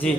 জি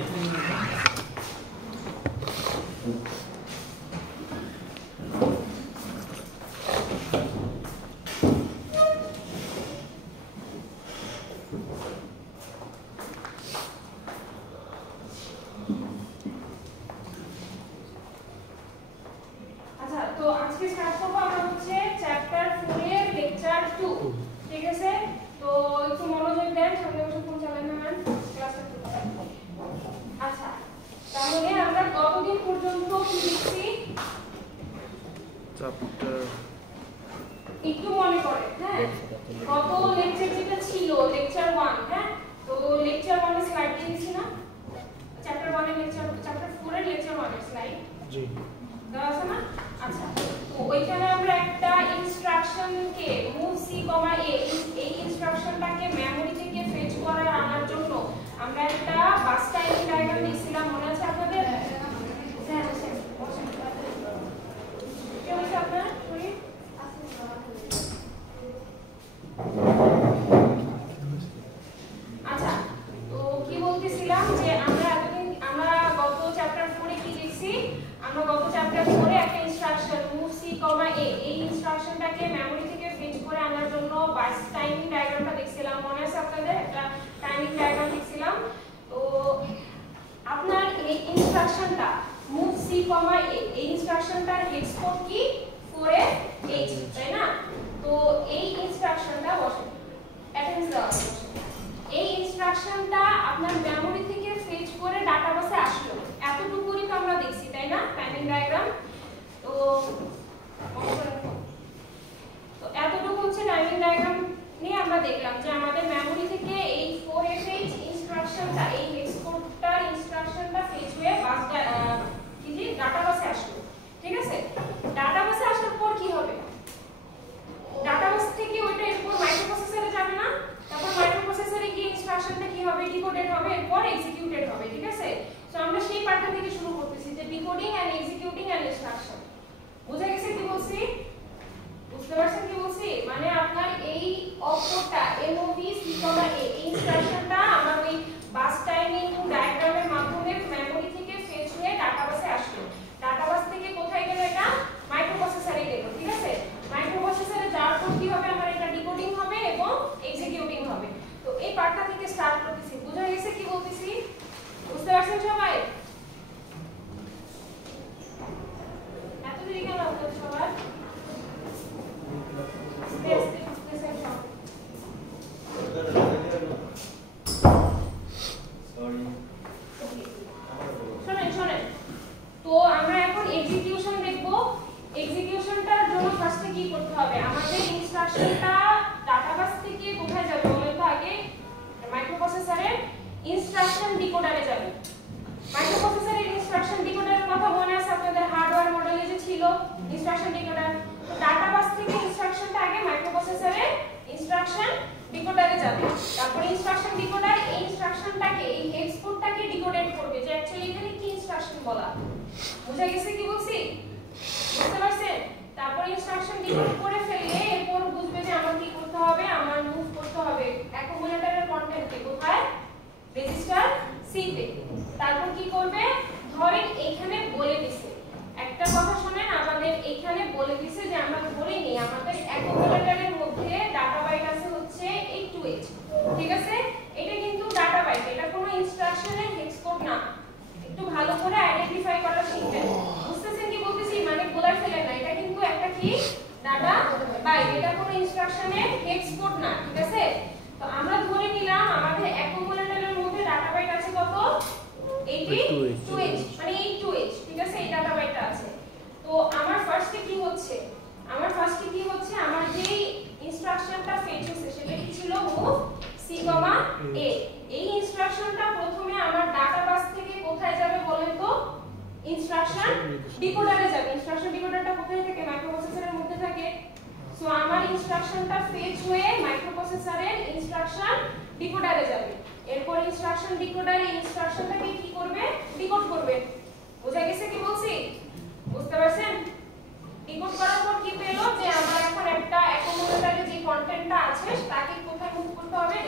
decode করার পর কি পেলো যে আমার এখন একটা অ্যাকোমোডেটরে যে কন্টেন্টটা আছে তাকে কোথায় মুভ করতে হবে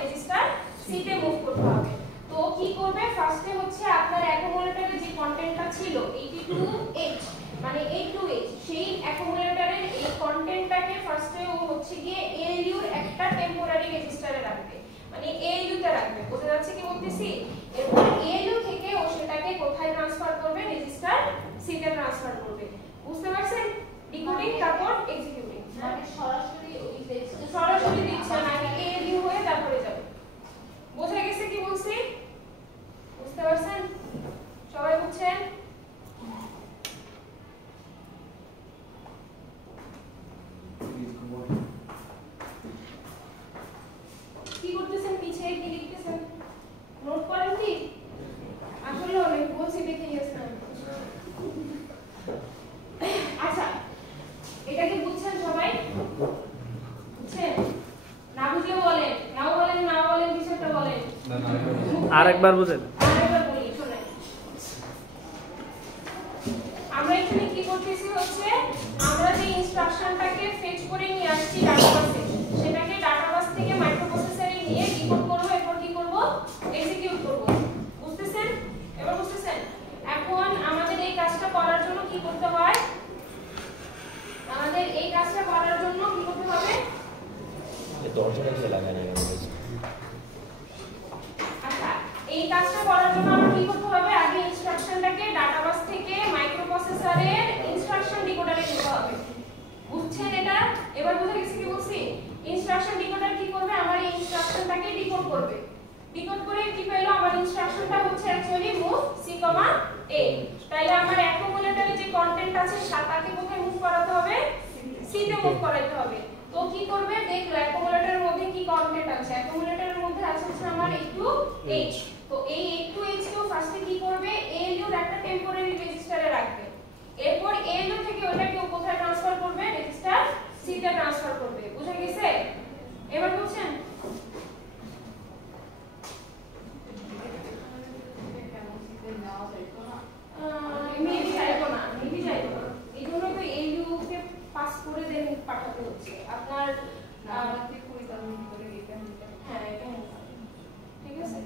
বলেন, নাও বলেন, না বলেন, কিছু একটা বলেন। আরেকবার বুঝেন। আরেকবার বলি, শুনেন। আমরা এখানে কি করতেছি হচ্ছে আমরা যে ইনস্ট্রাকশনটাকে ফেচ করে নিয়ে আসছি ডাটাবেসে, সেটাকে ডাটাবেস থেকে মাইক্রোপ্রসেসরে নিয়ে ডিকোড করব, এরপর কি করব, এক্সিকিউট করব। বুঝতেছেন? এবার বুঝতেছেন? এখন আমাদের এই কাজটা করার জন্য কি করতে হয়? আমাদের এই কাজটা করার জন্য কি করতে হবে? আচ্ছা, এই কাজটা করার জন্য আমরা কি করতে হবে? আগে ইনস্ট্রাকশনটাকে ডাটাবেস থেকে মাইক্রোপ্রসেসরের ইনস্ট্রাকশন ডিকোডারে দিতে হবে। বুঝছেন এটা? এবার বুঝে গেছে কি বলছি? ইনস্ট্রাকশন ডিকোডার কি করবে? আমার এই ইনস্ট্রাকশনটাকে ডিকোড করবে। ডিকোড করে কি পেলো? আমার ইনস্ট্রাকশনটা হচ্ছে অ্যাকচুয়ালি মুভ সি, এ। তাহলে আমার অ্যাকুমুলেটরে যে কন্টেন্ট আছে তাকে কোথায় মুভ করাতে হবে? সি তে মুভ করাতে হবে। তো কি করবে? দেখলো অ্যাকুমুলেটরের মধ্যে কি কন্টেন্ট আছে। অ্যাকুমুলেটরের মধ্যে আছে হচ্ছে আমার A2H। তো এই A2H কে ফার্স্টে কি করবে? ALU এর একটা টেম্পোরারি রেজিস্টারে রাখবে। এরপর ALU থেকে ওটাকে কোথায় ট্রান্সফার করবে? রেজিস্টার সি তে ট্রান্সফার করবে। বুঝা গেছে? এবার বুঝছেন? মেবি যাইবো না। এইজন্য তো ALU কে পাস করে দেন পাঠাতে হচ্ছে আপনার। হ্যাঁ, ঠিক আছে।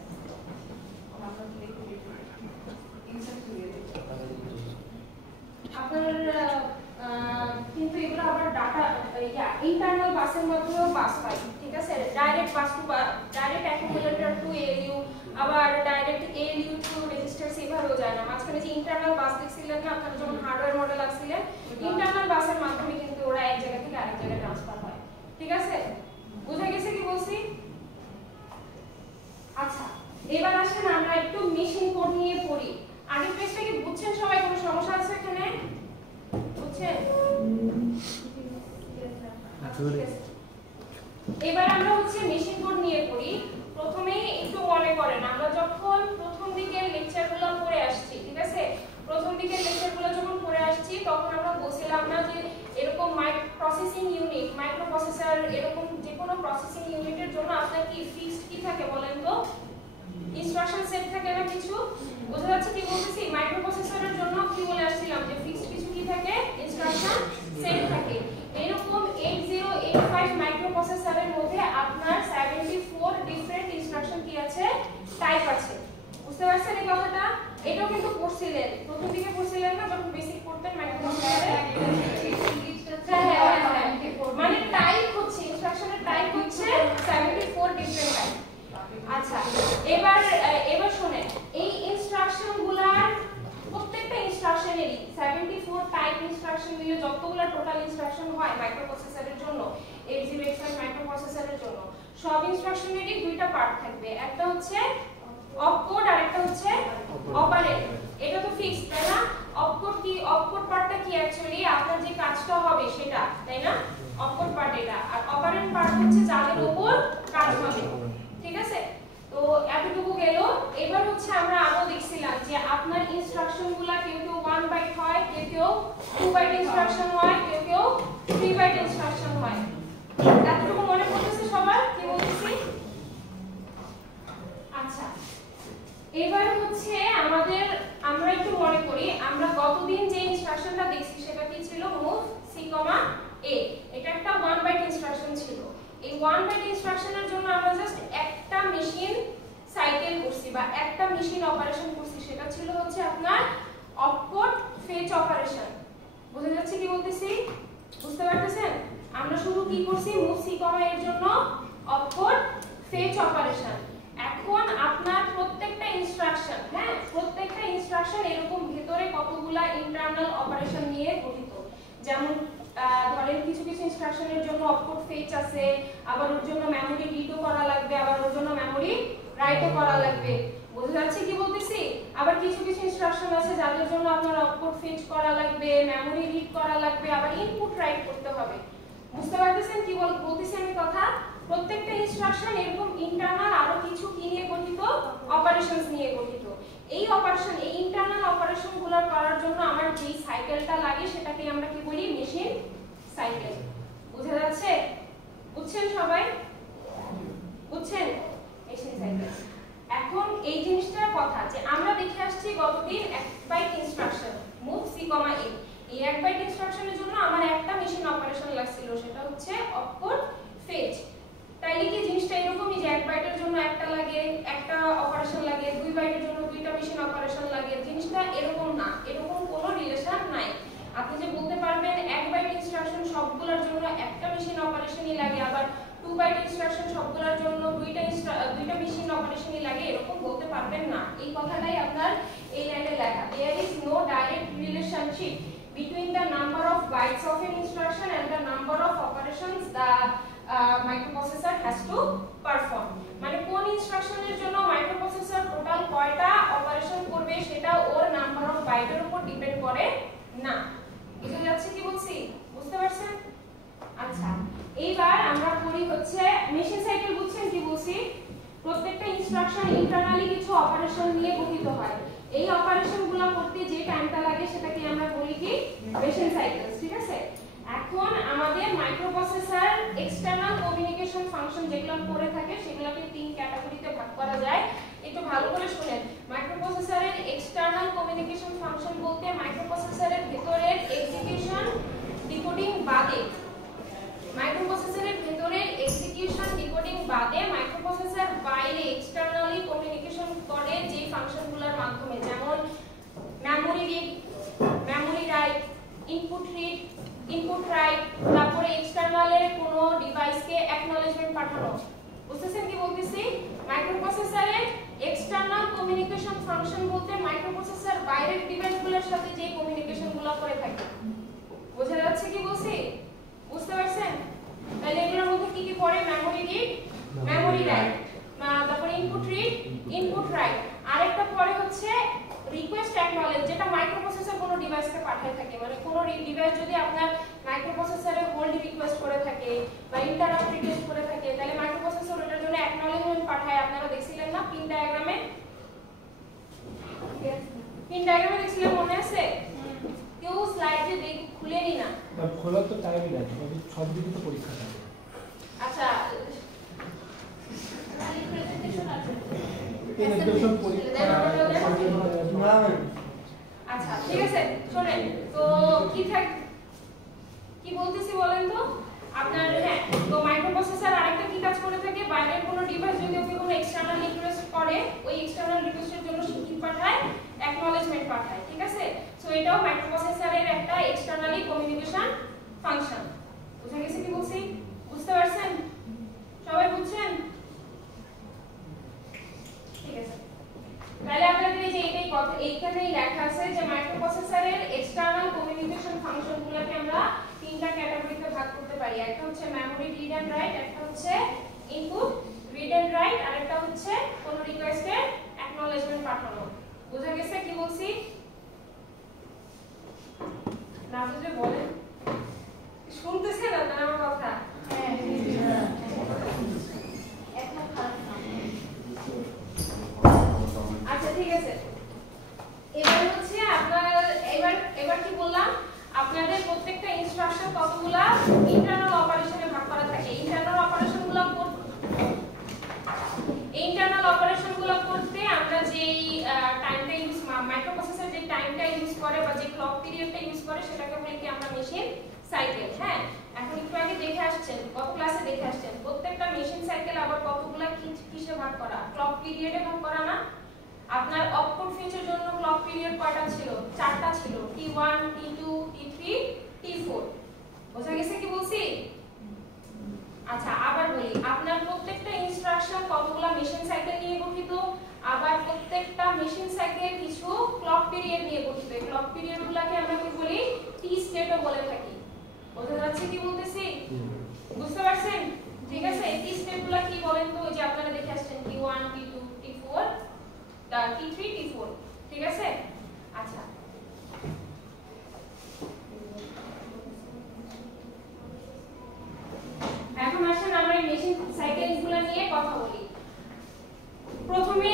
আপনার কিন্তু এগুলো আবার ডাটা ইন্টারনাল বাসের মধ্যেও পাস পাই, ঠিক আছে। Direct bus to direct accumulator to ALU, আবার ডাইরেক্ট ALU টু রেজিস্টার সেভাবেও যায় না। মাঝখানে যে ইন্টারনাল বাস দেখছিলেন না আপনারা যখন হার্ডওয়্যার মডেল আসছিলেন, ইন্টারনাল বাসের মাধ্যমে কিন্তু ওরা এক জায়গা থেকে আরেক জায়গায় ট্রান্সফার হয়। ঠিক আছে? বুঝা গেছে কি বলছি? আচ্ছা, এবার আসেন আমরা একটু মেশিন কোড নিয়ে পড়ি। আগের পেজটা কি বুঝছেন সবাই? কোনো সমস্যা আছে এখানে? বুঝছেন? এবার আমরা হচ্ছে মেশিন কোড নিয়ে পড়ি। প্রথমেই একটু মনে করেন আমরা যখন প্রথম দিকের লেকচারগুলো পড়ে আসছি, ঠিক আছে, প্রথম দিকের লেকচারগুলো যখন পড়ে আসছি তখন আমরা বলছিলাম না যে এরকম প্রসেসিং ইউনিট, মাইক্রোপ্রসেসর, এরকম যে কোনো প্রসেসিং ইউনিটের জন্য আপনার কি ফিক্সড কি থাকে বলেন তো? ইনস্ট্রাকশন সেট থাকে না কিছু? বোঝা যাচ্ছে কি বলতেছি? মাইক্রোপ্রসেসরের জন্য কি বলে আসছিলাম যে ফিক্সড কিছু কি থাকে? ইনস্ট্রাকশন সেট থাকে। এরকম 8085 মাইক্রোপ্রসেসরের মধ্যে আপনার 74 ডিফারেন্ট ইনস্ট্রাকশন কি আছে? টাইপ আছে। বুঝতে পারছেন এই কথাটা? এটাও কিন্তু পড়ছিলেন, প্রথম দিকে পড়ছিলেন না যখন বেসিক পড়তেন মাইক্রোপ্রসেসরে? মানে টাইপ হচ্ছে, ইনস্ট্রাকশনের টাইপ হচ্ছে 74 ডিফারেন্ট টাইপ। আচ্ছা, এবার শুনেন, এই ইনস্ট্রাকশনগুলোর প্রত্যেকটা ইনস্ট্রাকশনেরই 74 টাইপ ইনস্ট্রাকশন মিলে যতগুলো টোটাল ইনস্ট্রাকশন হয় মাইক্রোপ্রসেসরের জন্য, 8085 মাইক্রোপ্রসেসরের জন্য, সব ইনস্ট্রাকশনেরই দুইটা পার্ট থাকবে। একটা হচ্ছে অপকোড আর একটা হচ্ছে অপারেন্ড। এটা তো ফিক্স, তাই না? অপকোড কি? অপকোড পার্টটা কি অ্যাকচুয়ালি আপনার যে কাজটা হবে সেটা, তাই না? অপকোড পার্ট এটা। আর অপারেন্ড পার্ট হচ্ছে যাদের উপর কাজ হবে। ঠিক আছে? তো এতটুকু গেল। এবার হচ্ছে আমরা আরো দেখছিলাম যে আপনার ইনস্ট্রাকশনগুলো কেউ 1 বাইট হয়, কেউ 2 বাইট ইনস্ট্রাকশন হয়, কেউ 3 বাইট ইনস্ট্রাকশন হয়। এতটুকু মনে পড়তেছে সবার কি বলতেছি? আচ্ছা, এবার হচ্ছে আমরা একটু মনে করি আমরা গতদিন যে ইনস্ট্রাকশনটা দেখছি সেটা কি ছিল? মুভ সি, এ। এটা একটা 1 বাইট ইনস্ট্রাকশন ছিল। এই 1 বাইট ইনস্ট্রাকশনের জন্য আমরা জাস্ট একটা মেশিন সাইকেল করছি বা একটা মেশিন অপারেশন করছি, সেটা ছিল হচ্ছে আপনার অপকোড ফেচ অপারেশন। বুঝা যাচ্ছে কি বলতেছি? বুঝতে পারতেছেন? আমরা শুধু কি করছি? মুভ সি, এর জন্য অপকোড ফেচ অপারেশন। এখন আপনার প্রত্যেকটা ইনস্ট্রাকশন, হ্যাঁ, প্রত্যেকটা ইনস্ট্রাকশন এরকম ভিতরে কতগুলা ইন্টারনাল অপারেশন নিয়ে গঠিত। যেমন ধরেন কিছু কিছু ইনস্ট্রাকশনের জন্য অপকোড ফেচ আছে, আবার ওর জন্য মেমরি রিডও করা লাগবে, আবার ওর জন্য মেমরি রাইটও করা লাগবে। বুঝা যাচ্ছে কি বলতেছি? আবার কিছু কিছু ইনস্ট্রাকশন আছে যাদের জন্য আপনার অপকোড ফেচ করা লাগবে, মেমরি রিড করা লাগবে, আবার ইনপুট রাইট করতে হবে। বুঝতে পারতেছেন কি বলতেছি আমি কথা? প্রত্যেকটা ইনস্ট্রাকশন এরকম ইন্টারনাল আরো কিছু কি নিয়ে গঠিত? অপারেশনস নিয়ে গঠিত। এই অপারেশন, এই ইন্টারনাল অপারেশনগুলো করার জন্য আমার যে সাইকেলটা লাগে সেটাকে আমরা কি বলি? Machine cycle. বুঝা যাচ্ছে? বুঝছেন সবাই? যাচ্ছি গতদিন 1 byte instruction move c comma এ। এই 1 বাইট ইনস্ট্রাকশনের জন্য আমার একটা মেশিন অপারেশন লাগছিল, সেটা হচ্ছে অপকোড ফেচ। তাইলে কি জিনিসটা এরকমই যে 1 বাইটের জন্য একটা লাগে, একটা অপারেশন লাগে, 2 বাইটের জন্য দুইটা মেশিন অপারেশন লাগে। জিনিসটা এরকম না, এরকম কোনো রিলেশন নাই। আপনি যে বলতে পারবেন 1 বাইট ইনস্ট্রাকশন সবগুলোর জন্য একটা মেশিন অপারেশনই লাগে, আবার 2 বাইট ইনস্ট্রাকশন সবগুলোর জন্য দুইটা মেশিন অপারেশনই লাগে, এরকম বলতে পারবেন না। এই কথাটাই আপনার এই লাইনে লেখা। There is no direct relationship between the number of bytes of an instruction and the number of operations the microprocessor has to perform. মানে কোন ইনস্ট্রাকশনের জন্য মাইক্রোপ্রসেসর টোটাল কয়টা অপারেশন করবে সেটা ওর নাম্বার অফ বাইটের উপর ডিপেন্ড করে না। বুঝা যাচ্ছে কি বলছি? বুঝতে পারছেন? আচ্ছা, এইবার আমরা করি হচ্ছে মেশিন সাইকেল। বুঝছেন কি বলছি? প্রত্যেকটা ইনস্ট্রাকশন ইন্টারনালি কিছু অপারেশন নিয়ে গঠিত হয়। এই অপারেশনগুলো করতে যে টাইমটা লাগে সেটাকে আমরা বলি কি মেশিন সাইকেলস। ঠিক আছে, এখন আমাদের মাইক্রোপ্রসেসর এক্সটার্নাল কমিউনিকেশন ফাংশন যেগুলো করে থাকে সেগুলোকে 3 ক্যাটাগরিতে ভাগ করা যায়। একটু ভালো করে শুনেন। মাইক্রোপ্রসেসরের এক্সটার্নাল কমিউনিকেশন ফাংশন বলতে মাইক্রোপ্রসেসরের ভেতরের এক্সিকিউশন ডিকোডিং বাদে, মাইক্রোপ্রসেসরের ভেতরের এক্সিকিউশন ডিকোডিং বাদে মাইক্রোপ্রসেসর বাইরে এক্সটার্নালি কমিউনিকেশন করে যে ফাংশনগুলোর মাধ্যমে, যেমন memory read, memory right, input read, input right, তারপরে এক্সটার্নালের কোনো ডিভাইসকে অ্যাকনলেজমেন্ট পাঠানো। বুঝতেছেন কি বলতেছি? মাইক্রোপ্রসেসরের এক্সটার্নাল কমিউনিকেশন ফাংশন বলতে মাইক্রোপ্রসেসর বাইরের ডিভাইসগুলোর সাথে যে কমিউনিকেশনগুলো করে থাকে। বোঝা যাচ্ছে কি বলছি? বুঝতে পারছেন? তাহলে এগুলোর মধ্যে কি কি পড়ে? মেমোরি রিড, মেমোরি রাইট, তারপরে ইনপুট রিড, ইনপুট রাইট। আরেকটা পড়ে হচ্ছে রিকোয়েস্ট অ্যাকনলেজ, যেটা মাইক্রোপ্রসেসর কোনো ডিভাইসকে পাঠায় থাকে। মানে কোনো ডিভাইস যদি আপনার মাইক্রোপ্রসেসরে হোল্ড রিকোয়েস্ট করে থাকে বা ইন্টারাপ্ট রিকোয়েস্ট করে থাকে, তাহলে মাইক্রোপ্রসেসর ওটার জন্য অ্যাকনলেজমেন্ট পাঠায়। আপনারা দেখছিলেন না পিন ডায়াগ্রামে? পিন ডায়াগ্রামে দেখছিলেন, মনে আছে? কেউ স্লাইডে দেখ খুলেনি না? খোলা তো টাইমই লাগে, সব দিকে তো পরীক্ষা থাকে। আচ্ছা, আচ্ছা ঠিক আছে, শুনেন তো কি বলতেছি বলেন তো আপনার। হ্যাঁ, তো মাইক্রোপ্রসেসর আরেকটা কি কাজ করে থাকে? বাইরের কোনো ডিভাইস যদি ওকে কোনো এক্সটার্নাল রিকোয়েস্ট করে, ওই এক্সটার্নাল রিকোয়েস্টের জন্য সে কি পাঠায়? অ্যাকনলেজমেন্ট পাঠায়। ঠিক আছে, সো এটাও মাইক্রোপ্রসেসরের একটা এক্সটার্নালি কমিউনিকেশন ফাংশন। বুঝা গেছে কি বলছি? বুঝতে পারছেন? সবাই বুঝছেন? ঠিক আছে, তাহলে আপনাদের এই যে এটাই কথা এইখানেই লেখা আছে যে মাইক্রোপ্রসেসরের এক্সটার্নাল কমিউনিকেশন ফাংশনগুলোকে আমরা 3টা ক্যাটাগরিতে ভাগ করতে পারি। একটা হচ্ছে মেমোরি রিড এন্ড রাইট, একটা হচ্ছে ইনপুট রিড এন্ড রাইট, আর একটা হচ্ছে কোন রিকোয়েস্টের অ্যাকনলেজমেন্ট পাঠানো। বুঝা গেছে কি বলছি? না বুঝলে বলেন, শুনতেছেন আপনারা আমার কথা? হ্যাঁ, আচ্ছা ঠিক আছে। এবার হচ্ছে আপনার এবার কি বললাম, আপনাদের প্রত্যেকটা ইনস্ট্রাকশন কতগুলা ইন্টারনাল অপারেশনে ভাগ করা থাকে। ইন্টারনাল অপারেশনগুলো করতে আমরা যেই টাইমটা ইউজ, মাইক্রোপ্রসেসর যে টাইমটা ইউজ করে বা যে ক্লক পিরিয়ডটা ইউজ করে সেটাকে বলি কি আমরা মেশিন সাইকেল। হ্যাঁ, এখন একটু আগে দেখে আসছেন, গত ক্লাসে দেখে আসছেন প্রত্যেকটা মেশিন সাইকেল আবার কতগুলা কিসে ভাগ করা? ক্লক পিরিয়ডে ভাগ করা না? আপনার অপকোড ফেচের জন্য ক্লক পিরিয়ড কয়টা ছিল? 4টা ছিল, T1, T2, T3, T4। বোঝা গেছে কি বলছি? আচ্ছা, আবার বলি, আপনার প্রত্যেকটা ইনস্ট্রাকশন কতগুলা মেশিন সাইকেল নিয়ে গঠিত, আবার প্রত্যেকটা মেশিন সাইকেল কিছু ক্লক পিরিয়ড নিয়ে গঠিত। ক্লক পিরিয়ডগুলোকে আমরা কি বলি? টি স্টেটও বলে থাকি। বোঝা যাচ্ছে কি বলতেছি? বুঝতে পারছেন? ঠিক আছে, এই টি স্টেটগুলো কি বলেন তো? ওই যে আপনারা দেখে আসছেন T1, T2, T4, T3, T4। ঠিক আছে, আচ্ছা এখন আসেন আমরা এই মেশিন সাইকেলগুলো নিয়ে কথা বলি। প্রথমে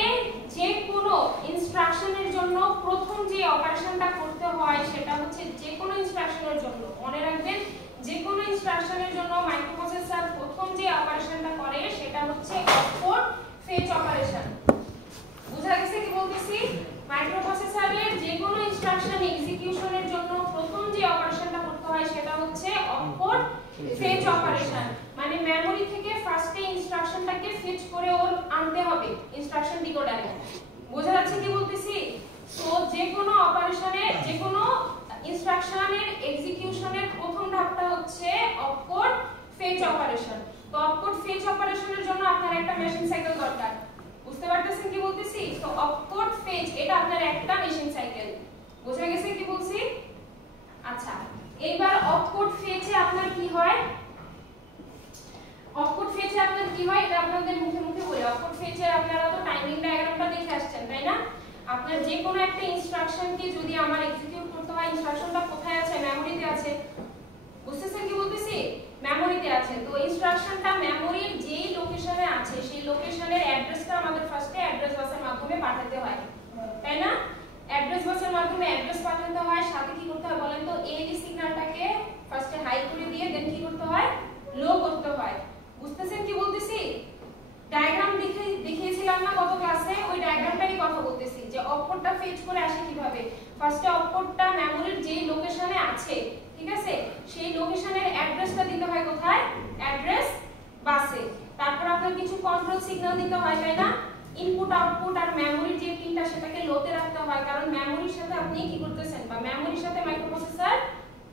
যে কোনো ইনস্ট্রাকশনের জন্য প্রথম যে অপারেশনটা করতে হয় সেটা হচ্ছে, যে কোনো ইনস্ট্রাকশনের জন্য মনে রাখবেন, যে কোনো ইনস্ট্রাকশনের জন্য মাইক্রোপ্রসেসর প্রথম যে অপারেশনটা করে সেটা হচ্ছে অপকোড ফেচ অপারেশন। বুঝা গেছে কি বলতেছি? মাইক্রোপ্রসেসর ফেচ অপারেশন, মানে মেমরি থেকে ফার্স্টে ইনস্ট্রাকশনটাকে ফেচ করে ওর আনতে হবে ইনস্ট্রাকশন ডিকোডারে। বোঝা যাচ্ছে কি বলতেছি? তো যে কোনো অপারেশনে, যে কোনো ইনস্ট্রাকশনের এক্সিকিউশনের প্রথম ধাপটা হচ্ছে অপকোড ফেচ অপারেশন। তো অপকোড ফেচ অপারেশনের জন্য আপনার একটা মেশিন সাইকেল দরকার। বুঝতে পারতেছেন কি বলতেছি? তো অপকোড ফেচ এটা আপনার একটা মেশিন সাইকেল। বোঝা গেছে কি বলছি? আচ্ছা, এবার অপকোড ফেচে আপনার কি হয়? অপকোড ফেচে আপনার কি হয় এটা আপনাদের মুখে মুখে বলি। অপকোড ফেচে আপনারা তো টাইমিং ডায়াগ্রামটা দেখে আসছেন, তাই না? আপনার যে কোনো একটা ইনস্ট্রাকশনকে যদি আমার এক্সিকিউট করতে হয়, ইনস্ট্রাকশনটা কোথায় আছে? মেমোরিতে আছে। বুঝতেছেন কি বলতেছি? মেমোরিতে আছে। তো ইনস্ট্রাকশনটা মেমোরির যেই লোকেশনে আছে সেই লোকেশনের অ্যাড্রেসটা আমাদের ফার্স্টে অ্যাড্রেস বাসের মাধ্যমে পাঠাতে হয়, তাই না? অ্যাড্রেস বাসের মাধ্যমে অ্যাড্রেস পাঠাতে হয়, সাথে কি করতে হয় বলেন তো? এডি সিগন্যালটাকে ফার্স্টে হাই করে দিয়ে দেন কি করতে হয়? লো করতে হয়। বুঝতেছেন কি বলতেছি? ডায়াগ্রাম দেখিয়েছিলাম না গত ক্লাসে? ওই ডায়াগ্রামটারই কথা বলতেছি যে অপকোডটা ফেচ করে আসে কিভাবে। ফার্স্টে অপকোডটা মেমোরির যেই লোকেশনে আছে, ঠিক আছে, সেই লোকেশনের অ্যাড্রেসটা দিতে হয় কোথায়? অ্যাড্রেস বাসে। তারপর আপনার কিছু কন্ট্রোল সিগন্যাল দিতে হয়, তাই না? ইনপুট আউটপুট আর মেমোরির যে পিনটা সেটাকে লোতে রাখতে হয়, কারণ মেমোরির সাথে আপনি কি করতেছেন বা মেমোরির সাথে মাইক্রোপ্রসেসর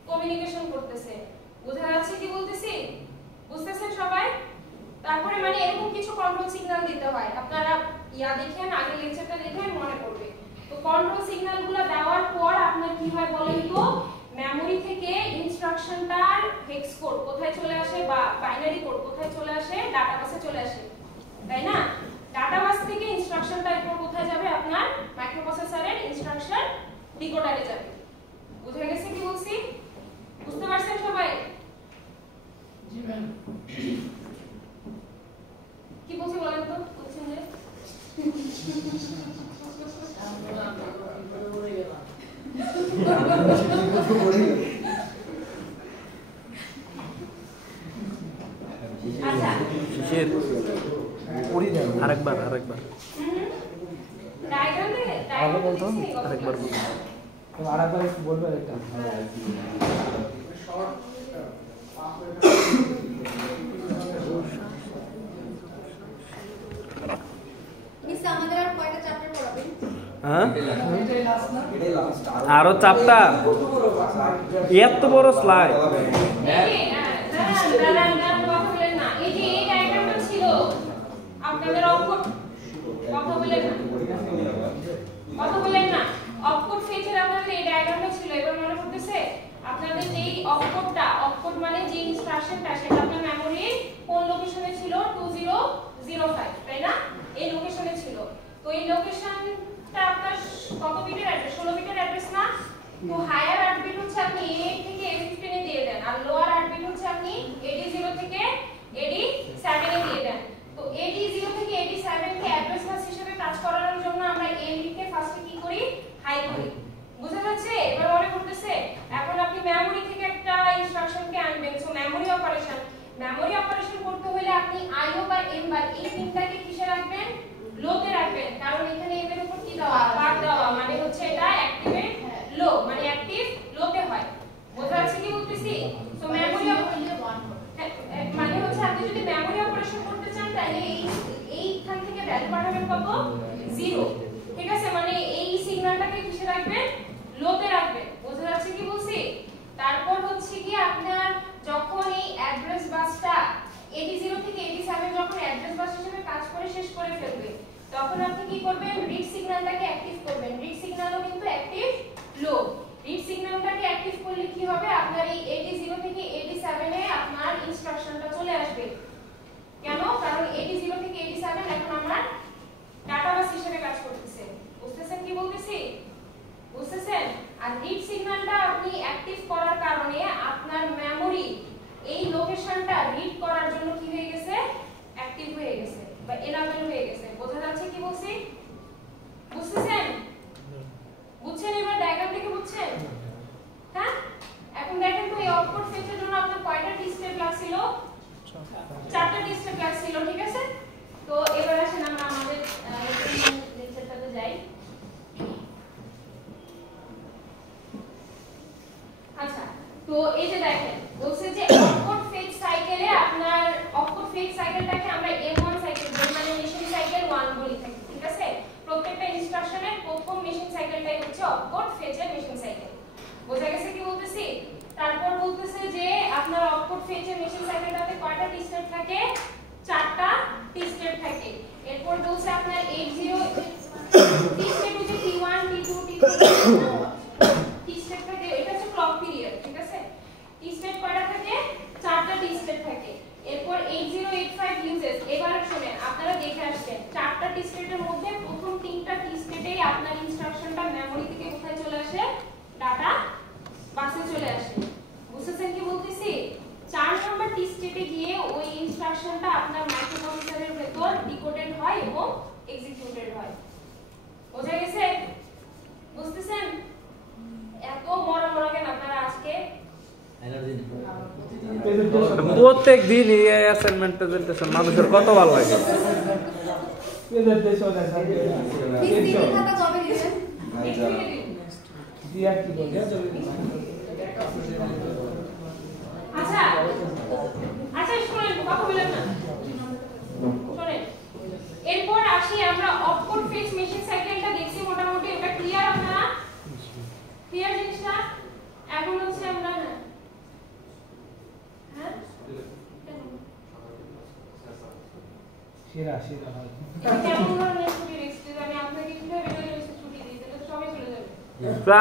কমিউনিকেশন করতেছে। বোঝা যাচ্ছে কি বলতেছি? বুঝতেছেন সবাই? তারপরে মানে এরকম কিছু কন্ট্রোল সিগন্যাল দিতে হয়। আপনারা দেখেন, আগে লেকচারটা দেখেন, মনে পড়বে। তো কন্ট্রোল সিগন্যালগুলো দেওয়ার পর আপনার কি হয় বলেন তো? মেমোরি থেকে ইনস্ট্রাকশনটার হেক্স কোড কোথায় চলে আসে বা বাইনারি কোড কোথায় চলে আসে? ডাটাবাসে চলে আসে, তাই না? ডাটাবাস থেকে ইনস্ট্রাকশনটা এরপর কোথায় যাবে? আপনার মাইক্রোপ্রসেসরের ইনস্ট্রাকশন ডিকোডারে যাবে। বুঝা গেছে কি বলছি? বুঝতে পারছেন সবাই? জি ম্যাম। কি বলছি বলেন তো? বুঝছেন যে আচ্ছা, শিশির আরেকবার ডায়াগ্রাম দেখে আগে বলতো আরেকবার বল। তো আরেকবার একটু বলবে এটা। মিস আমাদের আর কয়টা চ্যাপ্টার পড়াবেন? হ্যাঁ, এটাই লাস্ট না? আরো চ্যাপ্টার, এত বড় স্লাইড। এই ডায়াগ্রামটা ছিল আপনাদের অপকোড। কথা বলেন না অপকোড ফেচের আপনাদের এই ডায়াগ্রামটা ছিল। এবার মনে পড়তেছে আপনাদের যেই অপকোডটা, অপকোড মানে যে ইনস্ট্রাকশনটা, সেটা আপনার মেমোরির কোন লোকেশনে ছিল? 2005, তাই না? এই লোকেশনে ছিল। তো এই লোকেশনটা আপনার কত বিটের অ্যাড্রেস? 16 বিটের অ্যাড্রেস না? তো হায়ার 8 বিট হচ্ছে আপনি A8 থেকে A15 এ দিয়ে দেন, আর লোয়ার 8 বিট হচ্ছে আপনি AD0 থেকে AD7 এ দিয়ে দেন। তো AD0 থেকে AD7 কে অ্যাড্রেস বাস হিসেবে কাজ করানোর জন্য আমরা A বিটকে ফার্স্টে কি করি? হাই করি। বুঝা যাচ্ছে? এবার মনে করতেছে এখন আপনি মেমোরি থেকে একটা ইনস্ট্রাকশনকে আনবেন। সো মেমোরি অপারেশন করতে হলে আপনি IO বা M বার এই পিনটাকে কিসে রাখবেন? লোতে রাখবেন, কারণ এখানে M এর উপর কি দেওয়া? বার দেওয়া, মানে হচ্ছে এটা অ্যাক্টিভেট লো, মানে অ্যাক্টিভ লোতে হয়। বোঝা যাচ্ছে কি বলতেছি? সো মেমোরি মানে হচ্ছে আপনি যদি মেমোরি অপারেশন করতে চান তাহলে এইখান থেকে ভ্যালু পাঠাবেন কত? 0। ঠিক আছে, মানে এই সিগন্যালটাকে কিসে রাখবেন? লোতে রাখবেন। বোঝা যাচ্ছে কি বলছি? তারপর হচ্ছে কি আপনার যখন এই অ্যাড্রেস বাসটা AD0 থেকে AD7 যখন অ্যাড্রেস বাস হিসেবে কাজ করে শেষ করে ফেলবে, তখন আপনি কি করবেন? রিড সিগন্যালটাকে অ্যাক্টিভ করবেন। রিড সিগন্যালও কিন্তু অ্যাক্টিভ লো। রিড সিগন্যালটাকে অ্যাক্টিভ করলে কি হবে? আপনার এই AD0 থেকে AD7 এ আপনার ইনস্ট্রাকশনটা চলে আসবে। কেন? কারণ AD0 থেকে AD7 এখন আমার ডাটাবাস হিসেবে কাজ করতেছে। বুঝতেছেন কি বলতেছি? বুঝতেছেন? আর রিড সিগন্যালটা আপনি অ্যাক্টিভ করার কারণে আপনার মেমোরি এই লোকেশনটা রিড করার জন্য কি হয়ে গেছে? অ্যাক্টিভ হয়ে গেছে বা এনাবেল হয়ে গেছে। বোঝা যাচ্ছে কি বলছি? বুঝতেছেন? বুঝছেন? এবার ডায়াগ্রাম থেকে বুঝছেন? হ্যাঁ, এখন দেখেন তো এই অপকোড ফেচের জন্য আপনার কয়টা টি স্টেপ লাগছিল? 4টা টি স্টেপ লাগছিল, ঠিক আছে? তো এবার আসেন আমরা আমাদের লেকচারটাতে যাই। আচ্ছা, তো এই যে দেখেন বলছে যে অপকোড ফেচ হচ্ছে অপকোড ফেচের মেশিন সাইকেল। বোঝা গেছে কি বলতেছি? তারপর বলতেছে যে আপনার অপকোড ফেচের মেশিন সাইকেলটাতে কয়টা টি স্টেপ থাকে? 4টা টি স্টেপ থাকে। এরপর বলছে আপনার 80 টি স্টেপ হচ্ছে T1 T2 T3 টি স্টেপ থাকে। এটা হচ্ছে ক্লক পিরিয়ড, ঠিক আছে? টি স্টেপ কয়টা থাকে? 4টা টি স্টেপ থাকে। এরপর 8085 ইউজেস। এবার শুনেন, আপনারা দেখে আসবেন 4টা টি স্টেটের মধ্যে প্রথম 3টা টি স্টেটেই আপনার ইনস্ট্রাকশনটা মেমরি থেকে কোথায় চলে আসে? ডাটা বাসে চলে আসে। বুঝছেন কি বলতেছি? 4 নম্বর টি স্টেটে গিয়ে ওই ইনস্ট্রাকশনটা আপনার মাইক্রোপ্রসেসরের ভেতর ডিকোডেড হয় এবং এক্সিকিউটেড হয়। বোঝা গেছে? বুঝতেছেন? এত বড় বড় কেন আপনারা আজকে? প্রত্যেক দিন এই অ্যাসাইনমেন্ট প্রেজেন্টেশন মানুষের কত ভালো লাগে। প্রেজেন্টেশন কিস্তির খাতা কবে দিবেন? দিয়া কি বলে আচ্ছা আচ্ছা শুনেন, কথা বলেন না, শুনেন। এরপর আসি আমরা অপকোড ফেচ মেশিন সাইকেলটা দেখছি, মোটামুটি এটা ক্লিয়ার আপনারা? ক্লিয়ার জিনিসটা? এখন হচ্ছে আমরা হ্যাঁ সেরা সেরা কেমন ধরনের ছুটি দেখছি? আমি আপনাকে কিভাবে বেতনের ছুটি দিই? তাহলে তো সবাই চলে যাবে।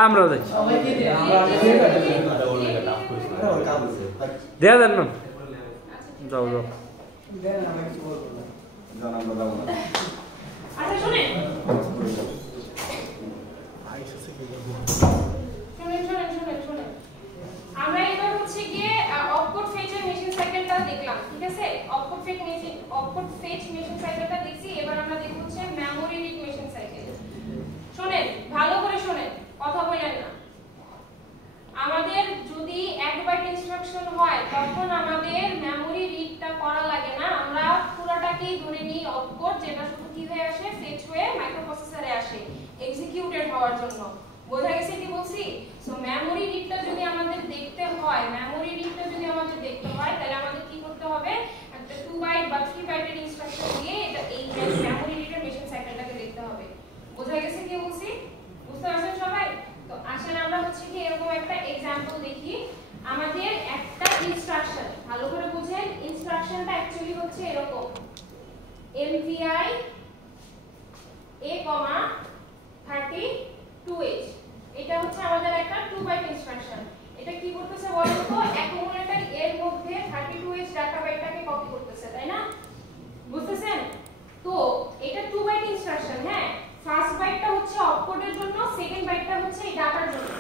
আমরা যাই সবাইকে দিয়ে দেয়া দেন না, আচ্ছা, যাও যাও। দেন আমি কিছু বলবো না আচ্ছা শুনেন শুনেন শুনেন শুনেন শুনেন আমরা এবার হচ্ছে গিয়ে অপকোড ফেচের মেশিন সাইকেলটা দেখলাম, ঠিক আছে? অপকোড ফেচ মেশিন সাইকেলটা দেখছি। এবার আমরা দেখব হচ্ছে মেমরি রিড মেশিন সাইকেল। শুনেন, ভালো করে শুনেন, কথা বলেন না। আমাদের যদি 1 বাইট ইনস্ট্রাকশন হয় তখন আমাদের মেমরি রিডটা করা লাগে না, আমরা পুরোটাকেই ধরে নিই অপকোড, যেটা শুধু কি হয়ে আসে? ফেচ হয়ে মাইক্রোপ্রসেসরে আসে এক্সিকিউটেড হওয়ার জন্য। বোঝা গেছে কি বলছি? সো মেমরি রিডটা যদি আমাদের দেখতে হয়, তাহলে আমাদের কি করতে হবে? একটা 2 বাইট বা 3 বাইটের ইনস্ট্রাকশন দিয়ে এটা এই মেমরি রিডের মেশিন সাইকেলটাকে দেখতে হবে। বোঝা গেছে কি বলছি? বুঝতে পারছেন সবাই? তো আসেন আমরা হচ্ছে কি এরকম একটা एग्जांपल দেখি। আমাদের একটা ইনস্ট্রাকশন, ভালো করে বুঝেন, ইনস্ট্রাকশনটা অ্যাকচুয়ালি হচ্ছে এরকম MVI A, 32H। এটা হচ্ছে আমাদের একটা 2 বাইট ইনস্ট্রাকশন। এটা কি করতেছে বলেন তো? অ্যাকুমুলেটর এর মধ্যে 32H ডাটা বাইটটাকে কপি করতেছে, তাই না? বুঝতেছেন? তো এটা 2 বাইট ইনস্ট্রাকশন। হ্যাঁ, ফার্স্ট বাইটটা হচ্ছে অপকোডের জন্য, সেকেন্ড বাইটটা হচ্ছে এই ডাটার জন্য।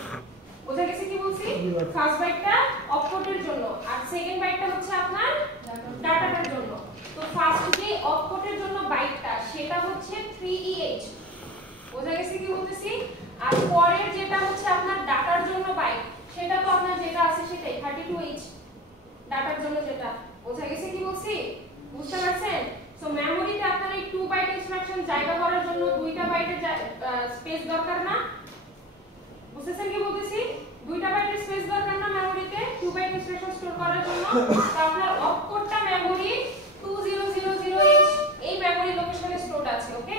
বোঝা গেছে কি বলছি? ফার্স্ট বাইটটা অপকোডের জন্য আর সেকেন্ড বাইটটা হচ্ছে আপনার ডাটাটার জন্য। তো ফার্স্ট যে অপকোডের জন্য বাইটটা সেটা হচ্ছে 3EH। বোঝা গেছে কি বলতেছি? আর পরের যেটা হচ্ছে আপনার ডাটার জন্য বাইট, সেটা তো আপনার যেটা আছে সেটাই 32H ডাটার জন্য যেটা। বোঝা গেছে কি বলছি? বুঝতে পারছেন? সো মেমোরিতে আপনার এই 2 বাইট ইনস্ট্রাকশন জায়গা করার জন্য 2টা বাইটের স্পেস দরকার না? বুঝতেছেন কি বলতেছি? 2টা বাইটের স্পেস দরকার না মেমোরিতে 2 বাইট ইনস্ট্রাকশন স্টোর করার জন্য? তো আপনার অপকোডটা মেমোরি 2000H এই মেমোরি লোকেশনে স্টোরড আছে, ওকে?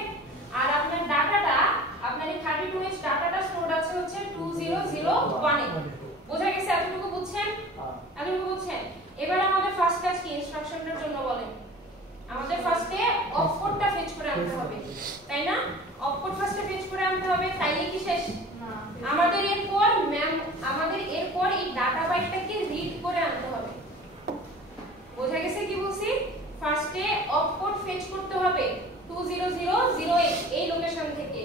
আর আপনার ডাটাটা, আপনার এই 32H ডাটাটা স্টোরড আছে হচ্ছে 2001 এ। বোঝা গেছে? এতটুকু বুঝছেন? এতটুকু বুঝছেন? এবার আমাদের ফার্স্ট কাজ কি ইনস্ট্রাকশনের জন্য বলেন? আমাদের ফার্স্টে অপকোডটা ফেচ করে আনতে হবে, তাই না? অপকোড ফার্স্টে ফেচ করে আনতে হবে, তাইলে কি শেষ? না, আমাদের এরপর এই ডাটা বাইটটাকে রিড করে আনতে হবে। বোঝা গেছে কি বলছি? ফার্স্টে অপকোড ফেচ করতে হবে 2000H এই লোকেশন থেকে।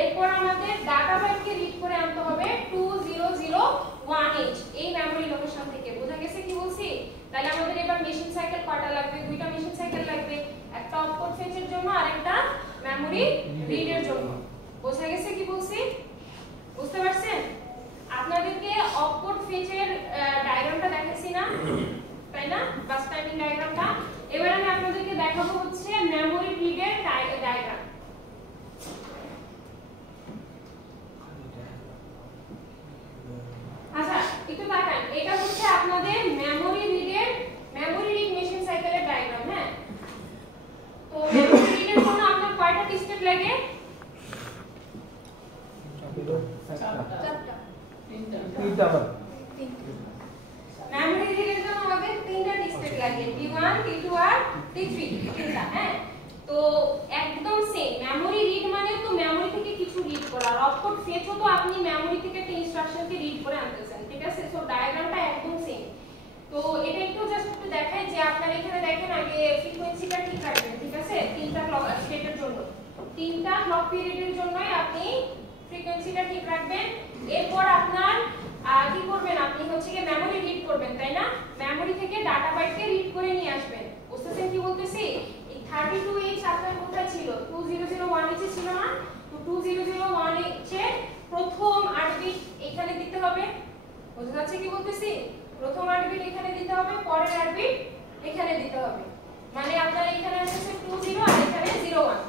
এরপর আমাদের ডাটা বাইটকে রিড করে আনতে হবে 2001H এই মেমরি লোকেশন থেকে। বোঝা গেছে কি বলছি? তাহলে আমাদের এবার মেশিন সাইকেল কয়টা লাগবে? 2টা মেশিন সাইকেল লাগবে, একটা অপকোড ফেচের জন্য আর একটা মেমরি রিডের জন্য। বোঝা গেছে কি বলছি? বুঝতে পারছেন? আপনাদেরকে অপকোড ফেচের ডায়াগ্রামটা দেখাচ্ছি না, তাই না? বাস টাইমিং ডায়াগ্রামটা। এবার আমি আপনাদেরকে দেখাবো হচ্ছে মেমরি রিডের ডায়াগ্রাম। আচ্ছা একটু তাকান, এটা হচ্ছে আপনাদের মেমরি রিড মেশিন সাইকেলের ডায়াগ্রাম। হ্যাঁ, তো মেমরি রিডের জন্য আপনার কয়টা স্টেপ লাগে? আবার মেমোরি রিডের জন্য আমাদের তিনটা ডিসপ্লে লাগে D1 D2 আর D3 তিনটা হ্যাঁ তো একদম সেম মেমোরি রিড মানে তো মেমোরি থেকে কিছু রিড করা আর অপকোড ফেচও তো আপনি মেমোরি থেকে একটা ইনস্ট্রাকশনকে রিড করে আনতেছেন ঠিক আছে সো ডায়াগ্রামটা একদম সেম তো এটা একটু জাস্ট একটু দেখাই যে আপনারা এখানে দেখেন আগে ফ্রিকোয়েন্সিটা ঠিক রাখবেন ঠিক আছে তিনটা ক্লক স্টেটের জন্য তিনটা ক্লক পিরিয়ডের জন্যই আপনি ফ্রিকোয়েন্সিটা ঠিক রাখবেন এরপর আপনার কি করবেন আপনি হচ্ছে কি মেমোরি রিড করবেন তাই না মেমোরি থেকে ডাটা বাইটকে রিড করে নিয়ে আসবেন বুঝতেছেন কি বলতেছি এই 32H আপনার কোথায় ছিল 2001 এ ছিল না তো 2001 এর প্রথম 8 বিট এখানে দিতে হবে বুঝা যাচ্ছে কি বলতেছি প্রথম 8 বিট এখানে দিতে হবে পরের 8 বিট এখানে দিতে হবে মানে আপনার এখানে আসছে 20 আর এখানে 01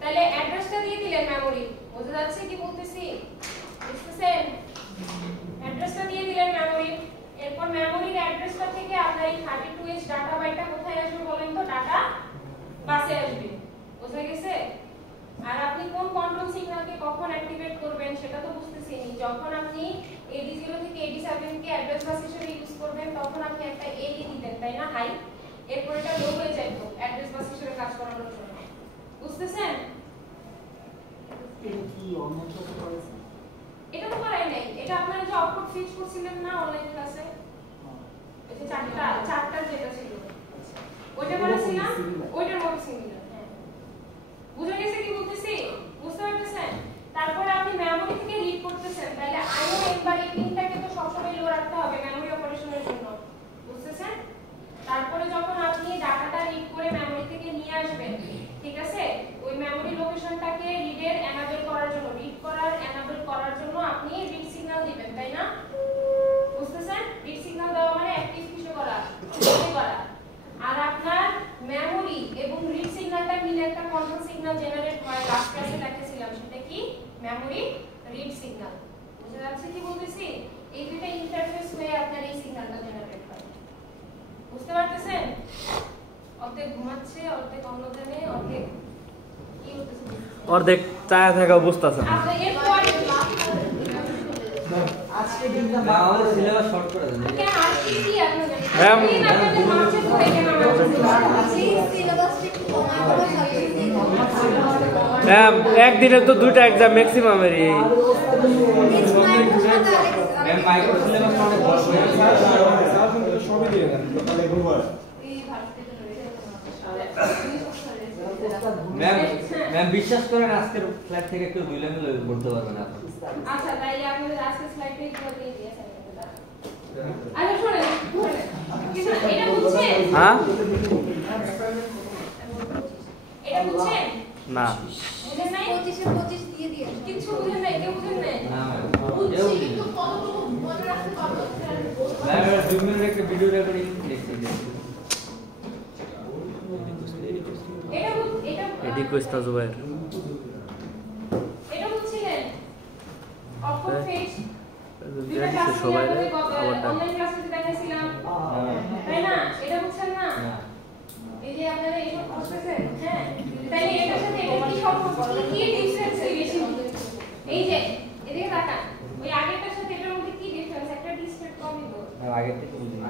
তাহলে অ্যাড্রেসটা দিয়ে দিলেন মেমোরি বুঝা যাচ্ছে কি বলতেছি বুঝতেছেন অ্যাড্রেসটা দিয়ে দিলেন মেমোরি এরপর মেমোরির অ্যাড্রেসটা থেকে আপনার এই 32H ডাটা বাইটটা কোথায় আসবে বলেন তো ডাটা বাসে আসবে বুঝা গেছে আর আপনি কোন কন্ট্রোল সিগন্যালকে কখন অ্যাক্টিভেট করবেন সেটা তো বুঝতেছেনই যখন আপনি AD0 থেকে AD7 কে অ্যাড্রেস বাস হিসেবে ইউজ করবেন তখন আপনি একটা A দিয়ে দিতেন তাই না হাই এরপর এটা লো হয়ে যাইত অ্যাড্রেস বাস হিসেবে কাজ করানোর জন্য বুঝতেছেন এটা কি অনলাইন ক্লাসে করেছে এটা তো করাই নাই এটা আপনারা যে আউটপুট ফিচ করছিলেন না অনলাইন ক্লাসে এই যে চারটা যেটা ছিল ওইটা করেছিলাম ওইটার মতো সিমিলার হ্যাঁ বুঝা গেছে কি বলতেছি বুঝতে পারতেছেন তারপরে আপনি মেমোরি থেকে রিড করতেছেন তাহলে আইও একবার এই পিনটাকে তো সবসময় লো রাখতে হবে মেমোরি অপারেশনের জন্য বুঝতেছেন তারপরে যখন আপনি ডাটাটা রিড করে মেমোরি থেকে নিয়ে আসবেন ঠিক আছে ওই মেমোরি লোকেশনটাকে রিডের এনাবল করার জন্য রিড করার এনাবল করার জন্য আপনি রিড সিগন্যাল দিবেন তাই না বুঝতেছেন রিড সিগন্যাল দেওয়া মানে অ্যাক্টিভ কিছু করা আর আপনার মেমোরি এবং রিড সিগন্যালটা মিলে একটা কন্ট্রোল সিগন্যাল জেনারেট হয় লাস্ট ক্লাসে দেখাছিলাম সেটা কি মেমোরি রিড সিগন্যাল বুঝা যাচ্ছে কি বলতেছি এই দুটো ইন্টারফেস হয়ে আপনার এই সিগন্যালটা জেনারেট হয় বুঝতে পারতেছেন অর্ধেক ঘুমাচ্ছে অর্ধেক অন্যদানে অর্ধেক কি হতেছে অর্ধেক চায়া থাকা বুঝতাছে না আপনি এরপর আজকে দিনটা আমাদের সিলেবাস শর্ট করে দেন কেন আজকে কি আপনাদের ম্যাম, আপনাদের মার্চে পড়ে কেন আমাদের সেই সিলেবাসটা একটু কমায় করে সাবজেক্ট দিয়ে ম্যাম একদিনে তো দুইটা এক্সাম ম্যাক্সিমামেরই ম্যাম মাইক্রো সিলেবাস অনেক বড় হয়ে গেছে সবই দিয়ে দেন ম্যাম ম্যাম বিশ্বাস করেন আজকের ফ্ল্যাট থেকে কেউ দুই লেভেল পড়তে পারবে না আপনি আচ্ছা তাইলে আপনাদের আজকে স্লাইডটাই করে দিয়ে দিয়েছেন আচ্ছা শুনেন কিছু এটা বুঝছেন হ্যাঁ এটা বুঝছেন না বুঝেন নাই 25 দিয়ে দিয়ে কিছু বুঝেন নাই কেউ বুঝেন নাই না বুঝছি ম্যাম কিন্তু কতটুকু মনে রাখতে পারবো ম্যাম 2 মিনিট একটা ভিডিও রেকর্ডিং দেখছি এডি কোস্তা জুবাইর এটা বুঝছিলেন অপর ফেজ সবাই আবার অনলাইন ক্লাসে দেখাইছিলাম তাই না এটা বুঝছেন না না এই যে আপনারা এইসব করতেছেন হ্যাঁ তাই এটার সাথে এটা কি সম্পর্ক কি ডিফারেন্স বেশি এই যে এদিকে তাকান ওই আগেরটার সাথে এটার মধ্যে কি ডিফারেন্স একটা ডিসপ্লেট কমই তো আগে থেকে বুঝি না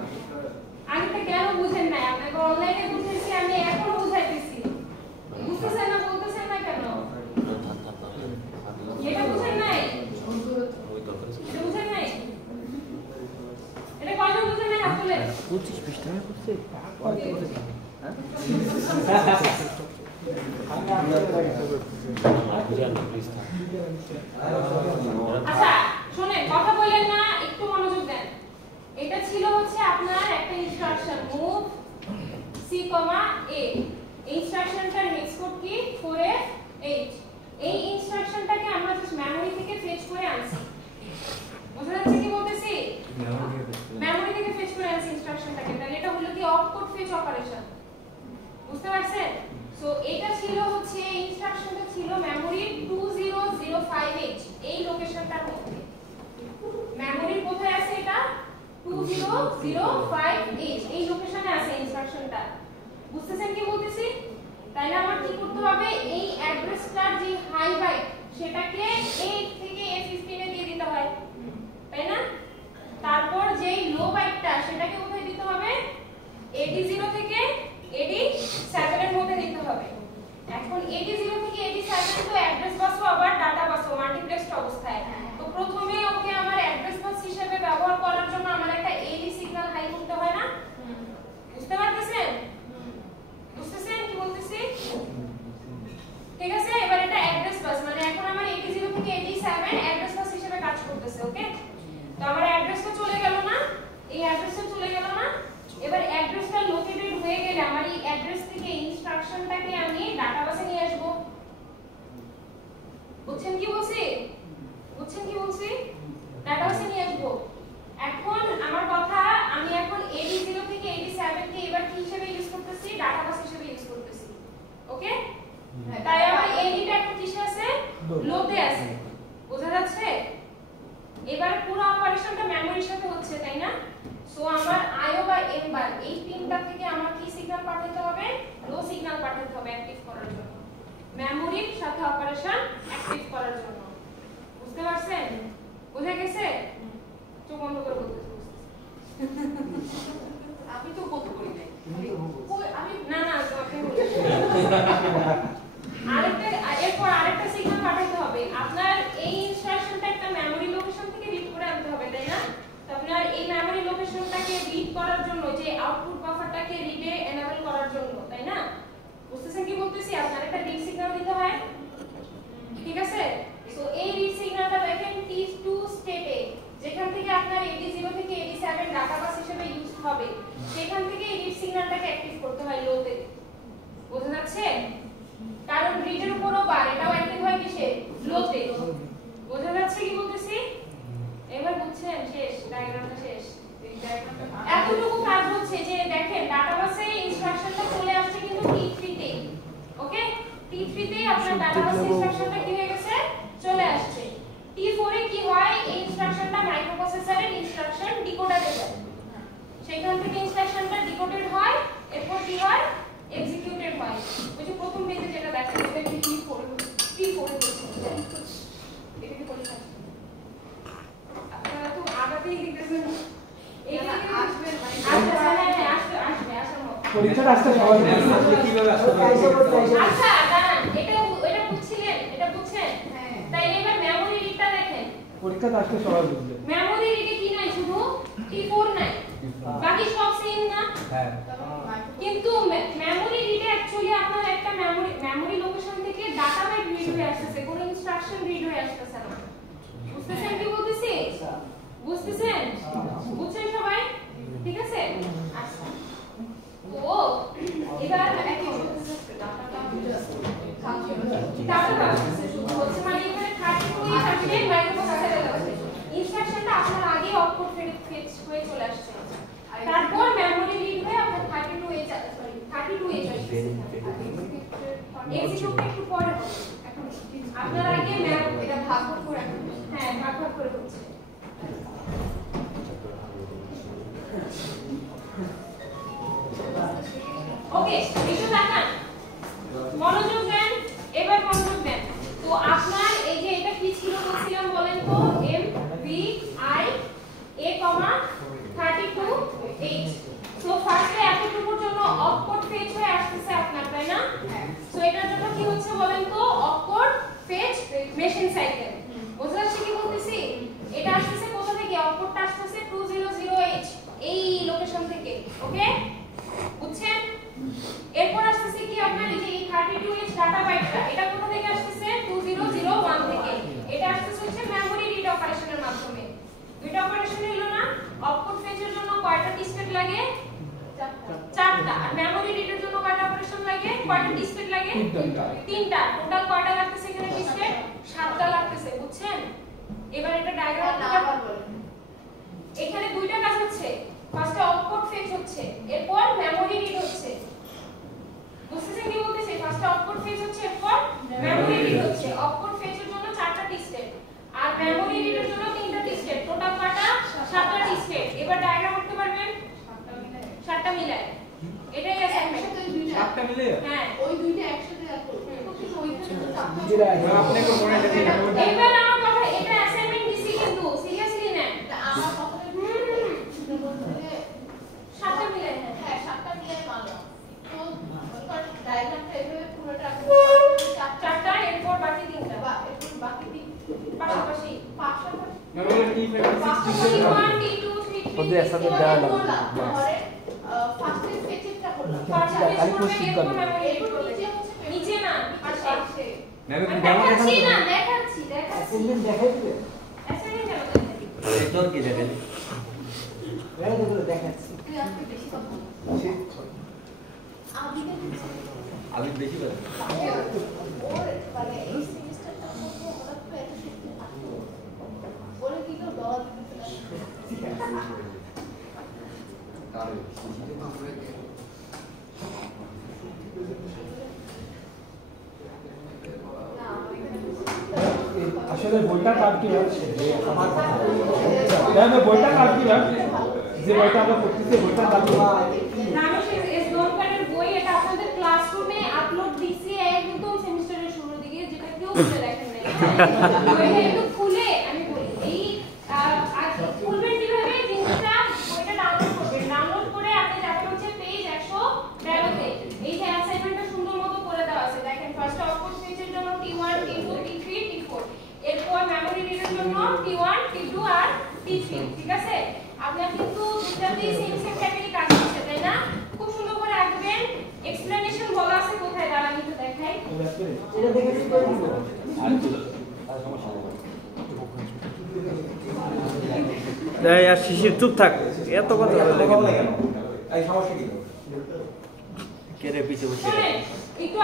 আগেটা কেন বুঝেন না আপনাকে অনলাইনে বুঝাইছি আমি এখন বুঝাইতেছি বুঝতেছেন না বলতেছেন না কেন এটা বুঝেন নাই এটা বুঝেন নাই এটা কয়জন বুঝেন নাই আসলে 25 পৃষ্ঠা করছে আচ্ছা শুনেন কথা বলেন না একটু মনোযোগ দেন এটা ছিল হচ্ছে আপনার একটা ইনস্ট্রাকশন মুভ C, A ইনস্ট্রাকশনটার হেক্স কোড কি 4F8 এই ইনস্ট্রাকশনটাকে আমরা জাস্ট মেমরি থেকে ফেচ করে আনছি বুঝা যাচ্ছে কি বলতেছি মেমরি থেকে ফেচ করে আনছি ইনস্ট্রাকশনটাকে তাহলে এটা হলো কি অপকোড ফেচ অপারেশন বুঝতে পারছেন সো এটা ছিল হচ্ছে ইনস্ট্রাকশনটা ছিল মেমরির 2005H এই লোকেশনটার মধ্যে মেমরির কোথায় আছে এটা 2005H এই লোকেশনে আছে ইনস্ট্রাকশনটা বুঝতেছেন কি বলতেছি তাহলে আমার কি করতে হবে এই অ্যাড্রেসটার যে হাই বাইট সেটাকে 8 থেকে A15 এ দিয়ে দিতে হয় তাই না তারপর যেই লো বাইটটা সেটাকে কোথায় দিতে হবে? AD0 থেকে AD7 এর মধ্যে দিতে হবে। এখন AD0 থেকে AD7 তো অ্যাড্রেস বাসও আবার ডাটা বাসও মাল্টিপ্লেক্সড অবস্থায়। তো প্রথমে ওকে আমার অ্যাড্রেস বাস হিসেবে ব্যবহার করার জন্য আমার একটা AD সিগন্যাল হাই করতে হয় না? বুঝতে পারতেছেন? বুঝতেছেন কি বলতেছি? ঠিক আছে, এবার এটা অ্যাড্রেস বাস, মানে এখন আমার AD0 থেকে AD7 অ্যাড্রেস বাস হিসেবে কাজ করতেছে। ওকে, তো আমার অ্যাড্রেসটা চলে গেল না, এই অ্যাড্রেসটা চলে গেল না। এবার অ্যাড্রেসটা লোকেটেড হয়ে গেলে আমার এই অ্যাড্রেস থেকে ইনস্ট্রাকশনটাকে আমি ডাটাবেসে নিয়ে আসব। বুঝছেন কি বলছি? বুঝছেন কি বলছি? ডাটাবেসে নিয়ে আসব। এখন আমার কথা, আমি এখন AD0 থেকে AD7 কে এবার কি হিসেবে ইউজ করতেছি? ডাটাবেস হিসেবে ইউজ করতেছি। ওকে, তাই আমার AD টা এখন কিসে আছে? লোতে আছে। বোঝা যাচ্ছে? এবার পুরো অপারেশনটা মেমরির সাথে হচ্ছে, তাই না? সো আমার IO বা M বার এই তিনটা থেকে আমার কি সিগন্যাল পাঠাতে হবে? লো সিগন্যাল পাঠাতে হবে অ্যাক্টিভ করার জন্য, মেমরির সাথে অপারেশন অ্যাক্টিভ করার জন্য। বুঝতে পারছেন? বুঝা গেছে? চোখ বন্ধ করে বলতে আমি তো বলতে করি নাই। আমি না না, আপনি এরপর আরেকটা সিগন্যাল পাঠাতে হবে। আপনার এই ইনস্ট্রাকশনটা একটা মেমরি লোকেশন থেকে রিড করে আনতে হবে, তাই না? তো আপনার এই মেমরি লোকেশনটাকে রিড করার জন্য, যে আউটপুট বাফারটাকে রিডে এনেবল করার জন্য, তাই না? বুঝতেছেন কি বলতেছি? আপনার একটা রিড সিগন্যাল দিতে হয়, ঠিক আছে? সো এই রিড সিগন্যালটা দেখেন T2 স্টেটে, যেখান থেকে আপনার AD0 থেকে AD7 ডাটা বাস হিসেবে ইউজ হবে, সেখান থেকে এই রিড সিগন্যালটাকে অ্যাক্টিভ করতে হয় লোতে। বোঝা যাচ্ছে? কারণ রিডের উপরও বার, এটাও অ্যাক্টিভ হয় কিসে? লোতে। বোঝা যাচ্ছে কি বলতেছি? এবার বুঝছেন? শেষ, ডায়াগ্রামটা শেষ। এতটুকু কাজ হচ্ছে যে দেখেন ডাটাবেসে ইনস্ট্রাকশনটা চলে আসছে কিন্তু T3 তে। ওকে, T3 তে আপনার ডাটাবেস ইনস্ট্রাকশনটা কি হয়ে গেছে? চলে আসছে। T4 এ কি হয়? এই ইনস্ট্রাকশনটা মাইক্রোপ্রসেসরের ইনস্ট্রাকশন ডিকোডারে যায়, সেখান থেকে ইনস্ট্রাকশনটা ডিকোডেড হয়, এরপর কি হয়? এক্সিকিউটেড হয়। ওই যে প্রথম পেজে যেটা দেখা যাচ্ছে T4 এ বলছে, এটা কি বলছেন? আপনারা তো আগাতেই লিখতেছেন, এটা আসবে আসবে পরীক্ষাটা আসতে সহজ না। কিভাবে আসবে? আচ্ছা দাঁড়ান, এটা বুঝছিলেন? এটা বুঝছেন? তাই এবার মেমরি রিডটা দেখেন। পরীক্ষাটা আসতে সহজ বুঝলে। মেমরি রিডে কি নাই? শুধু T4 নাই, বাকি সব সেম না? হ্যাঁ, কিন্তু মেমরি রিডে অ্যাকচুয়ালি আপনার একটা মেমরি লোকেশন থেকে ডাটা বাইট রিড হয়ে আসছে, কোনো ইনস্ট্রাকশন রিড হয়ে আসছে না। বুঝতেছেন কি বলতেছি? বুঝতেছেন? বুঝছেন সবাই? ঠিক আছে? আচ্ছা, তো এবার ডাটা আসছে শুধু হচ্ছে, মানে এখানে 32 আসলে মাইক্রোপ্রসেসরে যাচ্ছে, ইনস্ট্রাকশনটা আসার আগে অপকোড ফেচ হয়ে চলে আসছে। তারপর মেমরি রিড হয়ে আপনার 32 এ যাচ্ছে, এক্সিকিউট একটু পরে হবে। এখন আপনার আগে এটা ভাগ করে রাখুন। হ্যাঁ, ভাগ করে হচ্ছে। ওকে, একটু তাকান, মনোযোগ দেন, এবার মনোযোগ দেন। তো আপনার এই যে এটা কি ছিল বলছিলাম বলেন তো? MVI A, 32H। সো ফার্স্টে এতটুকুর জন্য অপকোড ফেচ হয়ে আসছে আপনার, তাই না? সো এটার জন্য কি হচ্ছে বলেন তো? Opcode fetch machine cycle. বুঝতে পারছি কি বলতেছি? এটা আসছে কোথা থেকে? অপকোডটা আসছে 200H এই লোকেশন থেকে। ওকে, বুঝছেন? এরপর আসছে কি আপনার এই যে 32H ডাটা বাইটটা, এটা কোথা থেকে আসছে? 2001 থেকে। এটা আসছে হচ্ছে মেমরি রিড অপারেশনের মাধ্যমে। দুইটা অপারেশন হলো না? অপকোড ফেচের জন্য কয়টা ডিসপ্লে লাগে? চারটা। আর মেমরি রিডের জন্য কয়টা অপারেশন লাগে? কয়টা ডিসপ্লে লাগে? তিনটা। টোটাল কয়টা লাগতেছে এখানে ডিসপ্লে? 7টা লাগতেছে। বুঝছেন? এবার এটা ডায়াগ্রামটা এখানে দুইটা কাজ হচ্ছে, ফার্স্টে অপকোড ফেচ হচ্ছে, এরপর মেমরি রিড হচ্ছে। বুঝতেছেন কি বলতেছি? ফার্স্টে অপকোড ফেচ হচ্ছে, এরপর মেমরি রিড হচ্ছে। অপকোড ফেচের জন্য 4টা ডিসপ্লে আর মেমরি রিডের জন্য 3টা ডিসপ্লে, টোটাল কয়টা? 7টা ডিসপ্লে। এবার ডায়াগ্রাম করতে পারবেন? 7টা মিলায়, এটাই অ্যাসাইনমেন্ট। 7টা মিলে? হ্যাঁ, ওই দুইটা একসাথে রাখো। আপনি একটু মনে রাখবেন। এবার আমার কথা, এটা অ্যাসাইনমেন্ট দিছি কিন্তু সিরিয়াসলি নেন। আমার কথা T1 T2 T3 ওদের একসাথে দেওয়া লাগবে। ফার্স্ট স্পেসিফিকটা করলাম খালি পোস্টিং করবে। নিচে না পাশে ম্যাম একটু দেখাচ্ছি ডেমো না দেখান দেখাচ্ছি অ্যাসাইনমেন্ট দেখাই দিবে অ্যাসাইনমেন্ট কেন দেখাচ্ছি তো। তোর কি দেখেন? বেড়ে দেখলে দেখাচ্ছি তুই আজকে বেশি কথা বল আবিদের আমি বেশি কথা। ওর মানে এই সেমিস্টারটা মধ্যে হঠাৎ করে এত শিখতে থাকতো বলে কি কেউ দল আসলে বইটা কাট কি হচ্ছে আমার ম্যাম বইটা কাট কি ম্যাম যে বইটা আমরা পড়তেছি বইটা কাট কি রামেশ এস দরকারের বই এটা আপনাদের ক্লাসরুমে আপলোড দিছি একদম সেমিস্টারের শুরুর দিকে যেটা কেউ খুলে দেখেন নাই বইটা একটু খুলে আমি বলি এই খুলবেন কিভাবে জিনিসটা বইটা ডাউনলোড করবেন ডাউনলোড করে আপনি যাবেন হচ্ছে পেজ 113 তে এই যে অ্যাসাইনমেন্টটা সুন্দর মতো করে দেওয়া আছে দেখেন ফার্স্ট অফকোর্স পেজের জন্য T1 T2 T3 T4 এরপর মেমরি রিডের জন্য T1 T2 আর T3 ঠিক আছে আপনার কিন্তু দুটাতেই সেম সেম ক্যাটাগরি কাজ করছে তাই না খুব সুন্দর করে আঁকবেন এক্সপ্লেনেশন বলা আছে কোথায় দাঁড়ান একটু দেখাই এটা দেখে কি করে দিব আর কি আর সমস্যা নেই। এই আর শিশির চুপ থাক এত কথা বলে কেন? এই সমস্যা কি? কে রে পিছে বসে? শুনেন একটু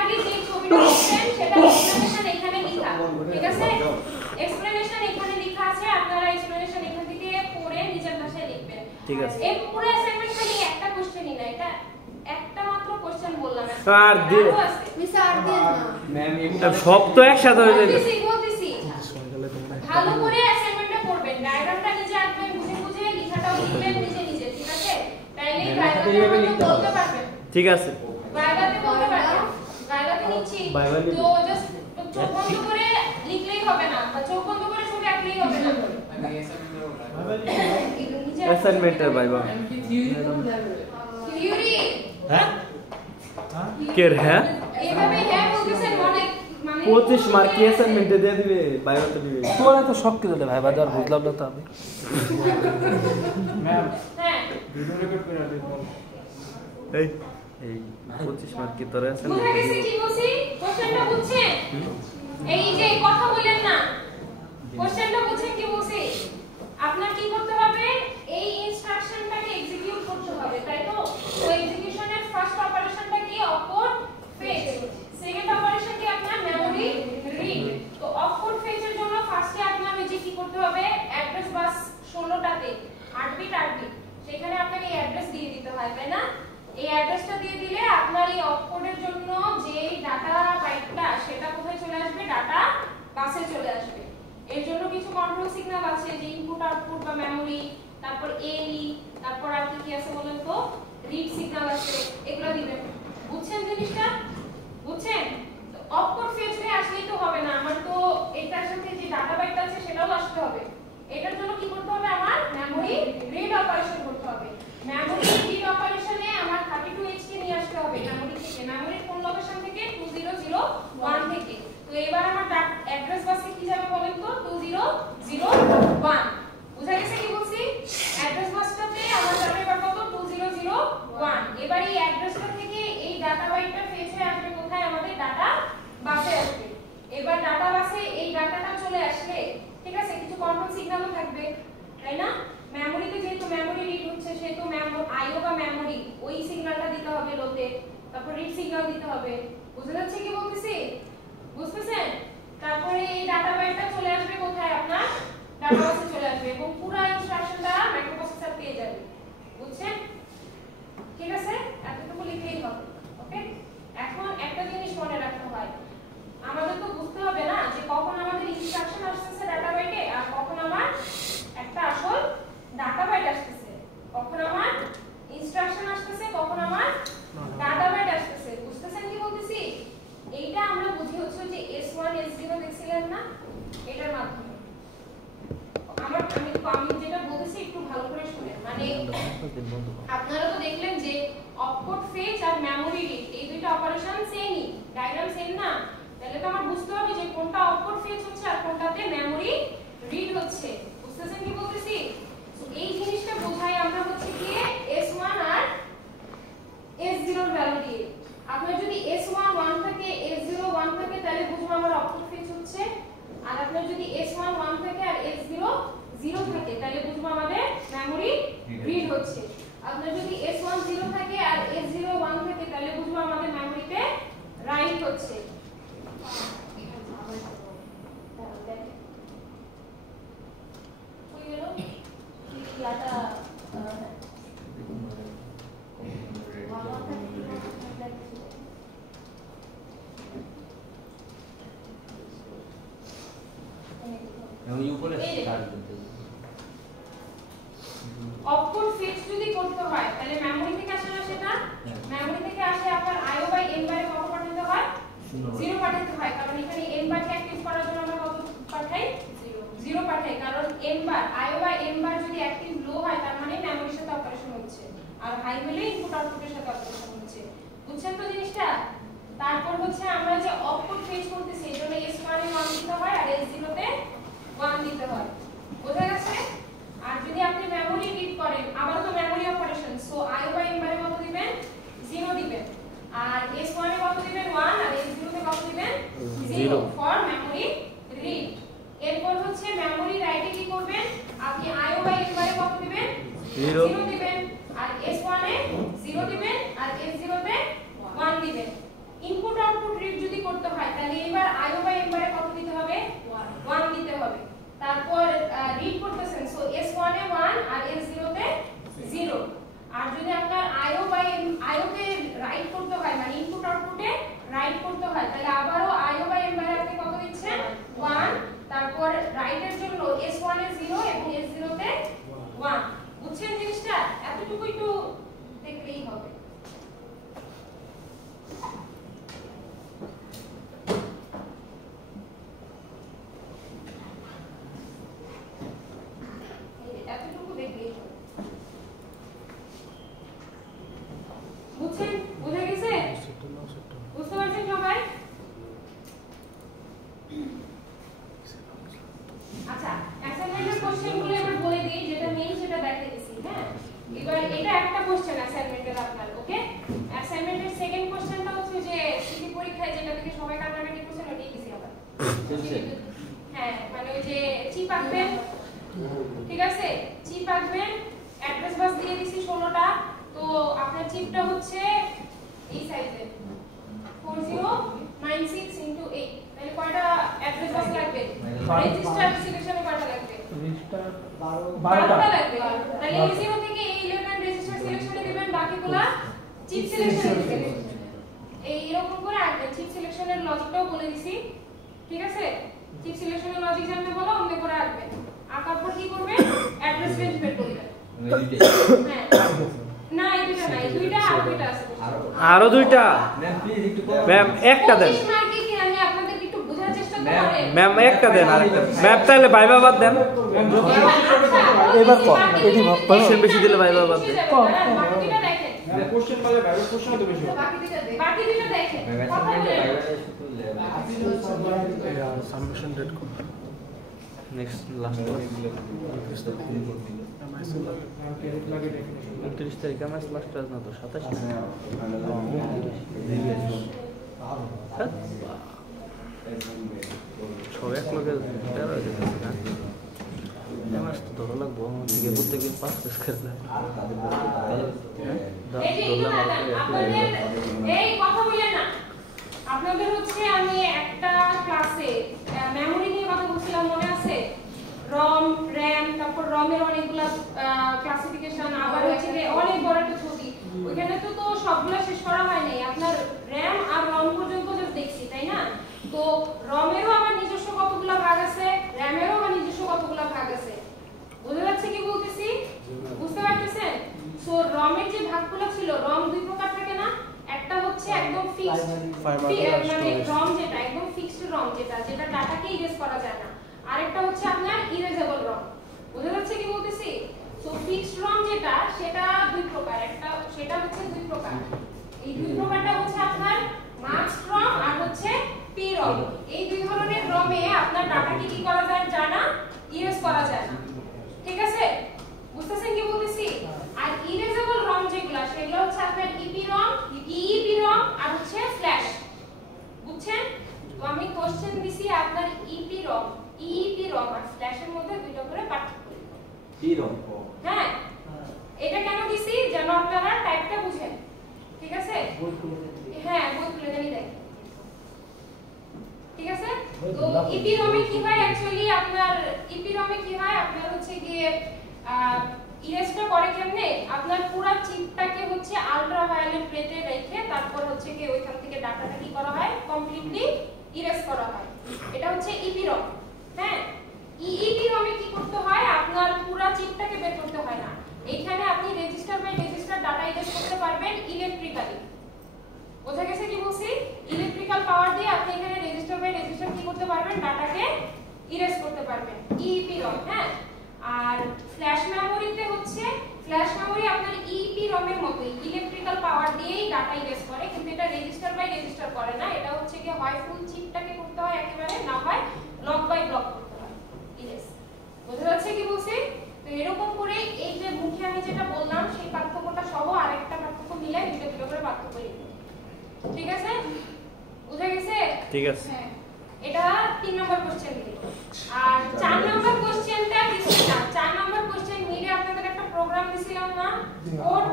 আগে যে ছবিটা দেখছেন সেটা এক্সপ্লেনেশন এখানে লেখা ঠিক আছে এক্সপ্লেনেশন এখানে লেখা আছে আপনারা এক্সপ্লেনেশন এখান থেকে পড়ে নিজের ভাষায় লিখবেন ঠিক আছে। এই পুরো অ্যাসাইনমেন্ট খালি একটা কোশ্চেনই না এটা একটা মাত্র কোশ্চেন বললাম আর দিয়ে মিস্টার আর দিয়ে না ম্যাম সব তো একসাথে হয়ে যাবে। বলতেছি ভালো করে অ্যাসাইনমেন্টটা করবেন ডায়াগ্রামটা নিজে আঁকবেন বুঝে বুঝে লেখাটাও লিখবেন নিজে নিজে ঠিক আছে তাইলে ভাইভাতে বলতে পারবেন ঠিক আছে ভাইভাতে বলতে পারবেন ভাইভাতে নিচ্ছি ভাইভা নিবি। তো জাস্ট চোখ বন্ধ করে লিখলেই হবে না বা চোখ বন্ধ করে ছবি আঁকলেই হবে না অ্যাসাইনমেন্টের ভাইবা থিওরি হ্যাঁ কে রে হ্যাঁ এইভাবে হ্যাঁ বলতেছেন মানে 25 মার্ক কি অ্যাসাইনমেন্টে দিয়ে দিবে ভাইবাতে দিবে তোরা তো শখ করে ভাই বাজার বুঝলাম না তো আমি ম্যাম হ্যাঁ ভিডিও রেকর্ড করে দিই এই এই 25 মার্ক কি তোর বুঝা অ্যাসাইনমেন্ট গেছে কি বলছি কোশ্চেনটা বুঝছেন এই যে কথা বলেন না কোশ্চেনটা বুঝছেন কি বলছি আপনার কি করতে হবে এই ইনস্ট্রাকশনটাকে এক্সিকিউট করতে হবে তাই তো তো এক্সিকিউশনের ফার্স্ট অপারেশনটা কি অপকোড ফেচ সেকেন্ড অপারেশন কি আপনার মেমরি রিড তো অপকোড ফেচের জন্য ফার্স্টে আপনার এই যে কি করতে হবে অ্যাড্রেস বাস 16টাতে 8 বিট সেখানে আপনাকে এই অ্যাড্রেস দিয়ে দিতে হয় তাই না এই অ্যাড্রেসটা দিয়ে দিলে আপনার এই অপকোডের জন্য যে ডাটা বাইটটা সেটা কোথায় চলে আসবে ডাটা বাসে চলে আসবে এর জন্য কিছু কন্ট্রোল সিগন্যাল আছে যে ইনপুট আউটপুট বা মেমরি তারপর এলই তারপর আর কি আছে বলেন তো রিড সিগন্যাল আছে এগুলো দিবেন বুঝছেন জিনিসটা বুঝছেন তো অপকোড ফেজ হয়ে আসলেই তো হবে না আমার তো এটার সাথে যে ডাটা বাইট আছে সেটাও আসতে হবে এটার জন্য কি করতে হবে আমার মেমরি রিড অপারেশন করতে হবে মেমরি রিড অপারেশনে আমার 32H কে নিয়ে আসতে হবে মেমরি থেকে মেমরির কোন লোকেশন থেকে 2001 থেকে তো এবার আমার অ্যাড্রেস বাসে কি যাবে বলেন তো 2001 বুঝা গেছে কি বলছি অ্যাড্রেস বাসটাতে আমার যাবে এবার কত 2001 এবার এই অ্যাড্রেসটা থেকে এই ডাটা বাইটটা ফেচ হয়ে আসবে কোথায় আমাদের ডাটা বাসে আসবে এবার ডাটা বাসে এই ডাটাটা চলে আসলে ঠিক আছে কিছু কন্ট্রোল সিগন্যালও থাকবে তাই না মেমোরিতে যেহেতু মেমোরি রিড হচ্ছে সেহেতু আইও বা মেমোরি ওই সিগন্যালটা দিতে হবে লোতে তারপর রিড সিগন্যাল দিতে হবে বুঝা যাচ্ছে কি বলতেছি বুঝতেছেন তারপরে এই ডাটা বাইটটা চলে আসবে কোথায় আপনার ডাটা বাসে চলে আসবে এবং পুরো ইনস্ট্রাকশনটা মাইক্রোপ্রসেসর পেয়ে যাবে বুঝছেন ঠিক আছে এতটুকু লিখলেই হবে ওকে এখন একটা জিনিস মনে রাখতে হয় আমাদের তো বুঝতে হবে না যে কখন আমাদের ইনস্ট্রাকশন আসছে ডাটা বাইটে আর কখন আমার একটা আসল ডাটা বাইট আসছে কখন আমার ইনস্ট্রাকশন আসছে কখন আমার ডাটা বাইট আসছে বুঝতেছেন কি বলতেছি এইটা আমরা বুঝি হচ্ছে যে S1 S0 দেখছিলেন না এটার মাধ্যমে আমি যেটা বলতেছি একটু ভালো করে শুনেন মানে আপনারা তো দেখলেন যে অপকোড ফেচ আর মেমরি রিড এই দুইটা অপারেশন সেমই ডায়াগ্রাম সেম না তাহলে তো আমার বুঝতে হবে যে কোনটা অপকোড ফেচ হচ্ছে আর কোনটাতে মেমরি রিড হচ্ছে বুঝতেছেন কি বলতেছি দিয়ে। আপনার যদি S1 1 থাকে, S0 1 থাকে তাহলে বুঝবো আমার আউটপুট ফেচ হচ্ছে। আর আপনার যদি S1 1 থাকে আর S0 0 থাকে তাহলে বুঝবো আমাদের মেমরি রিড হচ্ছে। আপনার যদি S1 0 থাকে আর S0 1 থাকে তাহলে বুঝবো আমাদের মেমরিতে রাইট হচ্ছে। ওই গেল ইয়াটা এবং উপরে স্টার্ট করতে আউটপুট ফেচ যদি করতে হয় তাহলে মেমরি থেকে আসে না সেটা, মেমরি থেকে আসে আপনার IO বাই n বারে কত পাঠাতে হয়? 0 পাঠাতে হয়, কারণ এখানে n বারকে অ্যাক্টিভ করার জন্য আমরা কত পাঠাই? 0 পাঠাই, কারণ n bar IO by n bar যদি অ্যাক্টিভ লো হয় তার মানে মেমরির সাথে অপারেশন হচ্ছে, আর হাই হলে ইনপুট আউটপুটের সাথে অপারেশন হচ্ছে। বুঝছেন তো জিনিসটা? তারপর হচ্ছে আমরা যে আউটপুট ফেচ করতেছি এর জন্য S1 এ 1 দিতে হয় আর S0 তে 1 দিতে হয়। বোঝা গেছে? আর যদি আপনি মেমরি রিড করেন আবার তো memory operation, so IO by n বারে কত দিবেন? 0 দিবেন, আর S1 এ কত দিবেন? 1, আর S0 তে কত দিবেন? 0 ফর মেমরি রিড। এরপর হচ্ছে মেমরি রাইটে কি করবেন? আপনি IO বাই n বারে কত দিবেন? 0 দিবেন, আর S1 এ 0 দিবেন আর S0 তে 1 দিবেন। ইনপুট আউটপুট রিড যদি করতে হয় তাহলে এবার IO বাই n বারে কত দিতে হবে? 1 দিতে হবে। তারপর রিড করতেছেন, সো S1 এ 1 আর S0 তে 0। আর যদি আপনার IO তে রাইট করতে হয় মানে ইনপুট আউটপুটে রাইট করতে হয় তাহলে আবারও IO বাই n বারে আপনি কত দিচ্ছেন? 1। তারপর রাইটের জন্য S1 এ 0 এবং S0 তে 1। বুঝছেন জিনিসটা? এতটুকু একটু দেখলেই হবে। এতটুকু দেখলেই হবে। বুঝছেন? বুঝে গেছে? বুঝতে পারছেন সবাই? আচ্ছা, অ্যাসাইনমেন্টের কোশ্চেনগুলো এবার বলে দিই, যেটা মেইন সেটা দেখিয়ে দিছি, হ্যাঁ? এবার এটা একটা কোশ্চেন অ্যাসাইনমেন্টের আপনার, ওকে? অ্যাসাইনমেন্টের সেকেন্ড কোশ্চেনটা হচ্ছে যে সিটি পরীক্ষায় যেটা থেকে সবাই কাটাকাটি করছেন ওটাই দিছি আবার। হ্যাঁ, মানে ওই যে চিপ আঁকবেন, ঠিক আছে? চিপ আঁকবেন, অ্যাড্রেস বাস দিয়ে দিছি 16টা। তো আপনার চিপটা হচ্ছে এই সাইজের 4096 * 8, তাহলে কয়টা অ্যাড্রেস বাস লাগবে? রেজিস্টার সিলেকশনে কয়টা লাগবে? রেজিস্টার 12টা লাগবে। তাহলে A0 থেকে A11 রেজিস্টার সিলেকশনে দিবেন, বাকিগুলা চিপ সিলেকশনে দিবেন। এইরকম করে আঁকবেন। চিপ সিলেকশনের লজিকটাও বলে দিছি, ঠিক আছে? চিপ সিলেকশনের লজিক জানতে বলো অমনি করে আঁকবেন। আঁকার পর কি করবেন? অ্যাড্রেস রেঞ্জ বের করবেন। হ্যাঁ, না এই দুইটা না, এই দুইটা আর দুইটা আছে। আরো দুইটা ম্যাম প্লিজ একটু ম্যাম একটা দেন 25 মার্কে কি আমি আপনাদেরকে একটু বোঝার চেষ্টা করেন। ম্যাম একটা দেন আরেকটা ম্যাম তাহলে ভাইবা বাদ দেন এবার কর, এটি কোশ্চেন বেশি দিলে ভাইবা বাদ দেন বাকি দুইটা দেখেন, কোশ্চেন বলে ভাই কোশ্চেন তো বেশি বাকি দুইটা দেখ। বাকি দুইটা দেখেন। কথা বলেন। সাবমিশন ডেট কত? নেক্সট লাস্ট 29 তারিখ আমার লাস্ট ক্লাস না তো 27 সব এক লোকের 13 দিন না আমার তো ধরো লাগবো থেকে প্রত্যেকদিন 5 পেজ করে দেয় এই যে একটু দাঁড়ান, আপনাদের এই কথা বলেন না। আপনাদের হচ্ছে আমি একটা ক্লাসে মেমরি নিয়ে কথা বলছিলাম, মনে আছে? রম, র‍্যাম, তারপর রমের অনেকগুলা ক্লাসিফিকেশন, আবার হচ্ছে যে অনেক বড় একটা ছবি। ওইখানে তো সবগুলা শেষ করা হয় নাই। আপনার র‍্যাম আর রম পর্যন্ত জাস্ট দেখছি, তাই না? তো রমেরও আবার নিজস্ব কতগুলা ভাগ আছে, র‍্যামেরও আবার নিজস্ব কতগুলা ভাগ আছে। বুঝতে যাচ্ছে কি বলতেছি? বুঝতে পারতেছেন? সো রমের যে ভাগগুলো ছিল, রম দুই প্রকার থাকে না? একটা হচ্ছে একদম ফিক্সড মানে রম, যেটা একদম ফিক্সড রম, যেটা ডাটাকে ইরেজ করা যায় না। আরেকটা হচ্ছে আপনার ইরেজেবল রম। বুঝতে যাচ্ছে কি বলতেছি? সো ফিক্সড রম যেটা, সেটা দুই প্রকার। একটা সেটা হচ্ছে দুই প্রকার। এই দুই প্রকারটা হচ্ছে আপনার মাস্ক রম আর হচ্ছে পি রম। এই দুই ধরনের রমে আপনার ডাটাকে কি করা যায় না? ইরেজ করা যায় না। ঠিক আছে? বুঝতেছেন কি বলতেছি? আর ইরেজেবল রম যেগুলা, সেগুলো হচ্ছে আপনার ইপি রম, ইপি তো আমি কোশ্চেন দিছি আপনার EEPROM আর ফ্ল্যাশের মধ্যে দুটো করে পার্থক্য লিখুন। EEPROM হ্যাঁ, এটা কেন দিছি যেন আপনারা টাইপটা বুঝেন, ঠিক আছে? হ্যাঁ, বই খুলে জানি দেখ, ঠিক আছে? তো EEPROM এ কি হয় অ্যাকচুয়ালি আপনার EEPROM এ কি হয় আপনার হচ্ছে গিয়ে ইরেজটা করে কেমনে, আপনার পুরো চিপটাকে হচ্ছে আল্ট্রাভায়োলেট রেতে রেখে তারপর হচ্ছে কি ওইখান থেকে ডাটাটা কি করা হয়, কমপ্লিটলি ইরেজ করা হয়। এটা হচ্ছে EEPROM। হ্যাঁ, EEPROM এ কি করতে হয়, আপনার পুরো চিপটাকে বের করতে হয় না, এইখানে আপনি register by register data erase করতে পারবেন ইলেকট্রিক্যালি। বোঝা গেছে কি বলছি? ইলেকট্রিক্যাল পাওয়ার দিয়ে আপনি এখানে রেজিস্টার বাই রেজিস্টার কি করতে পারবেন, ডাটাকে ইরেজ করতে পারবেন, EEPROM। হ্যাঁ, আর ফ্ল্যাশ মেমোরিতে হচ্ছে ফ্ল্যাশ মেমোরি আপনার EEPROM এর মতোই ইলেকট্রিক্যাল পাওয়ার দিয়েই ডাটা ইরেজ করে, কিন্তু এটা রেজিস্টার বাই রেজিস্টার করে না, এটা হচ্ছে কি হয় ফুল চিপটাকে করতে হয় একেবারে, না হয় ব্লক বাই ব্লক করতে হয় ইরেজ। বোঝা যাচ্ছে কি বলছি? তো এরকম করে এই যে মুখে আমি যেটা বললাম সেই পার্থক্যটা সহ আরেকটা পার্থক্য মিলে দুটো করে পার্থক্য লিখুন, ঠিক আছে? বুঝা গেছে? ঠিক আছে। হ্যাঁ, এটা 3 নম্বর কোশ্চেন দিই। আর 4 নম্বর কোশ্চেনটা দিছি না, 4 নম্বর কোশ্চেন মিলে আপনাদের একটা প্রোগ্রাম দিছিলাম না, কোড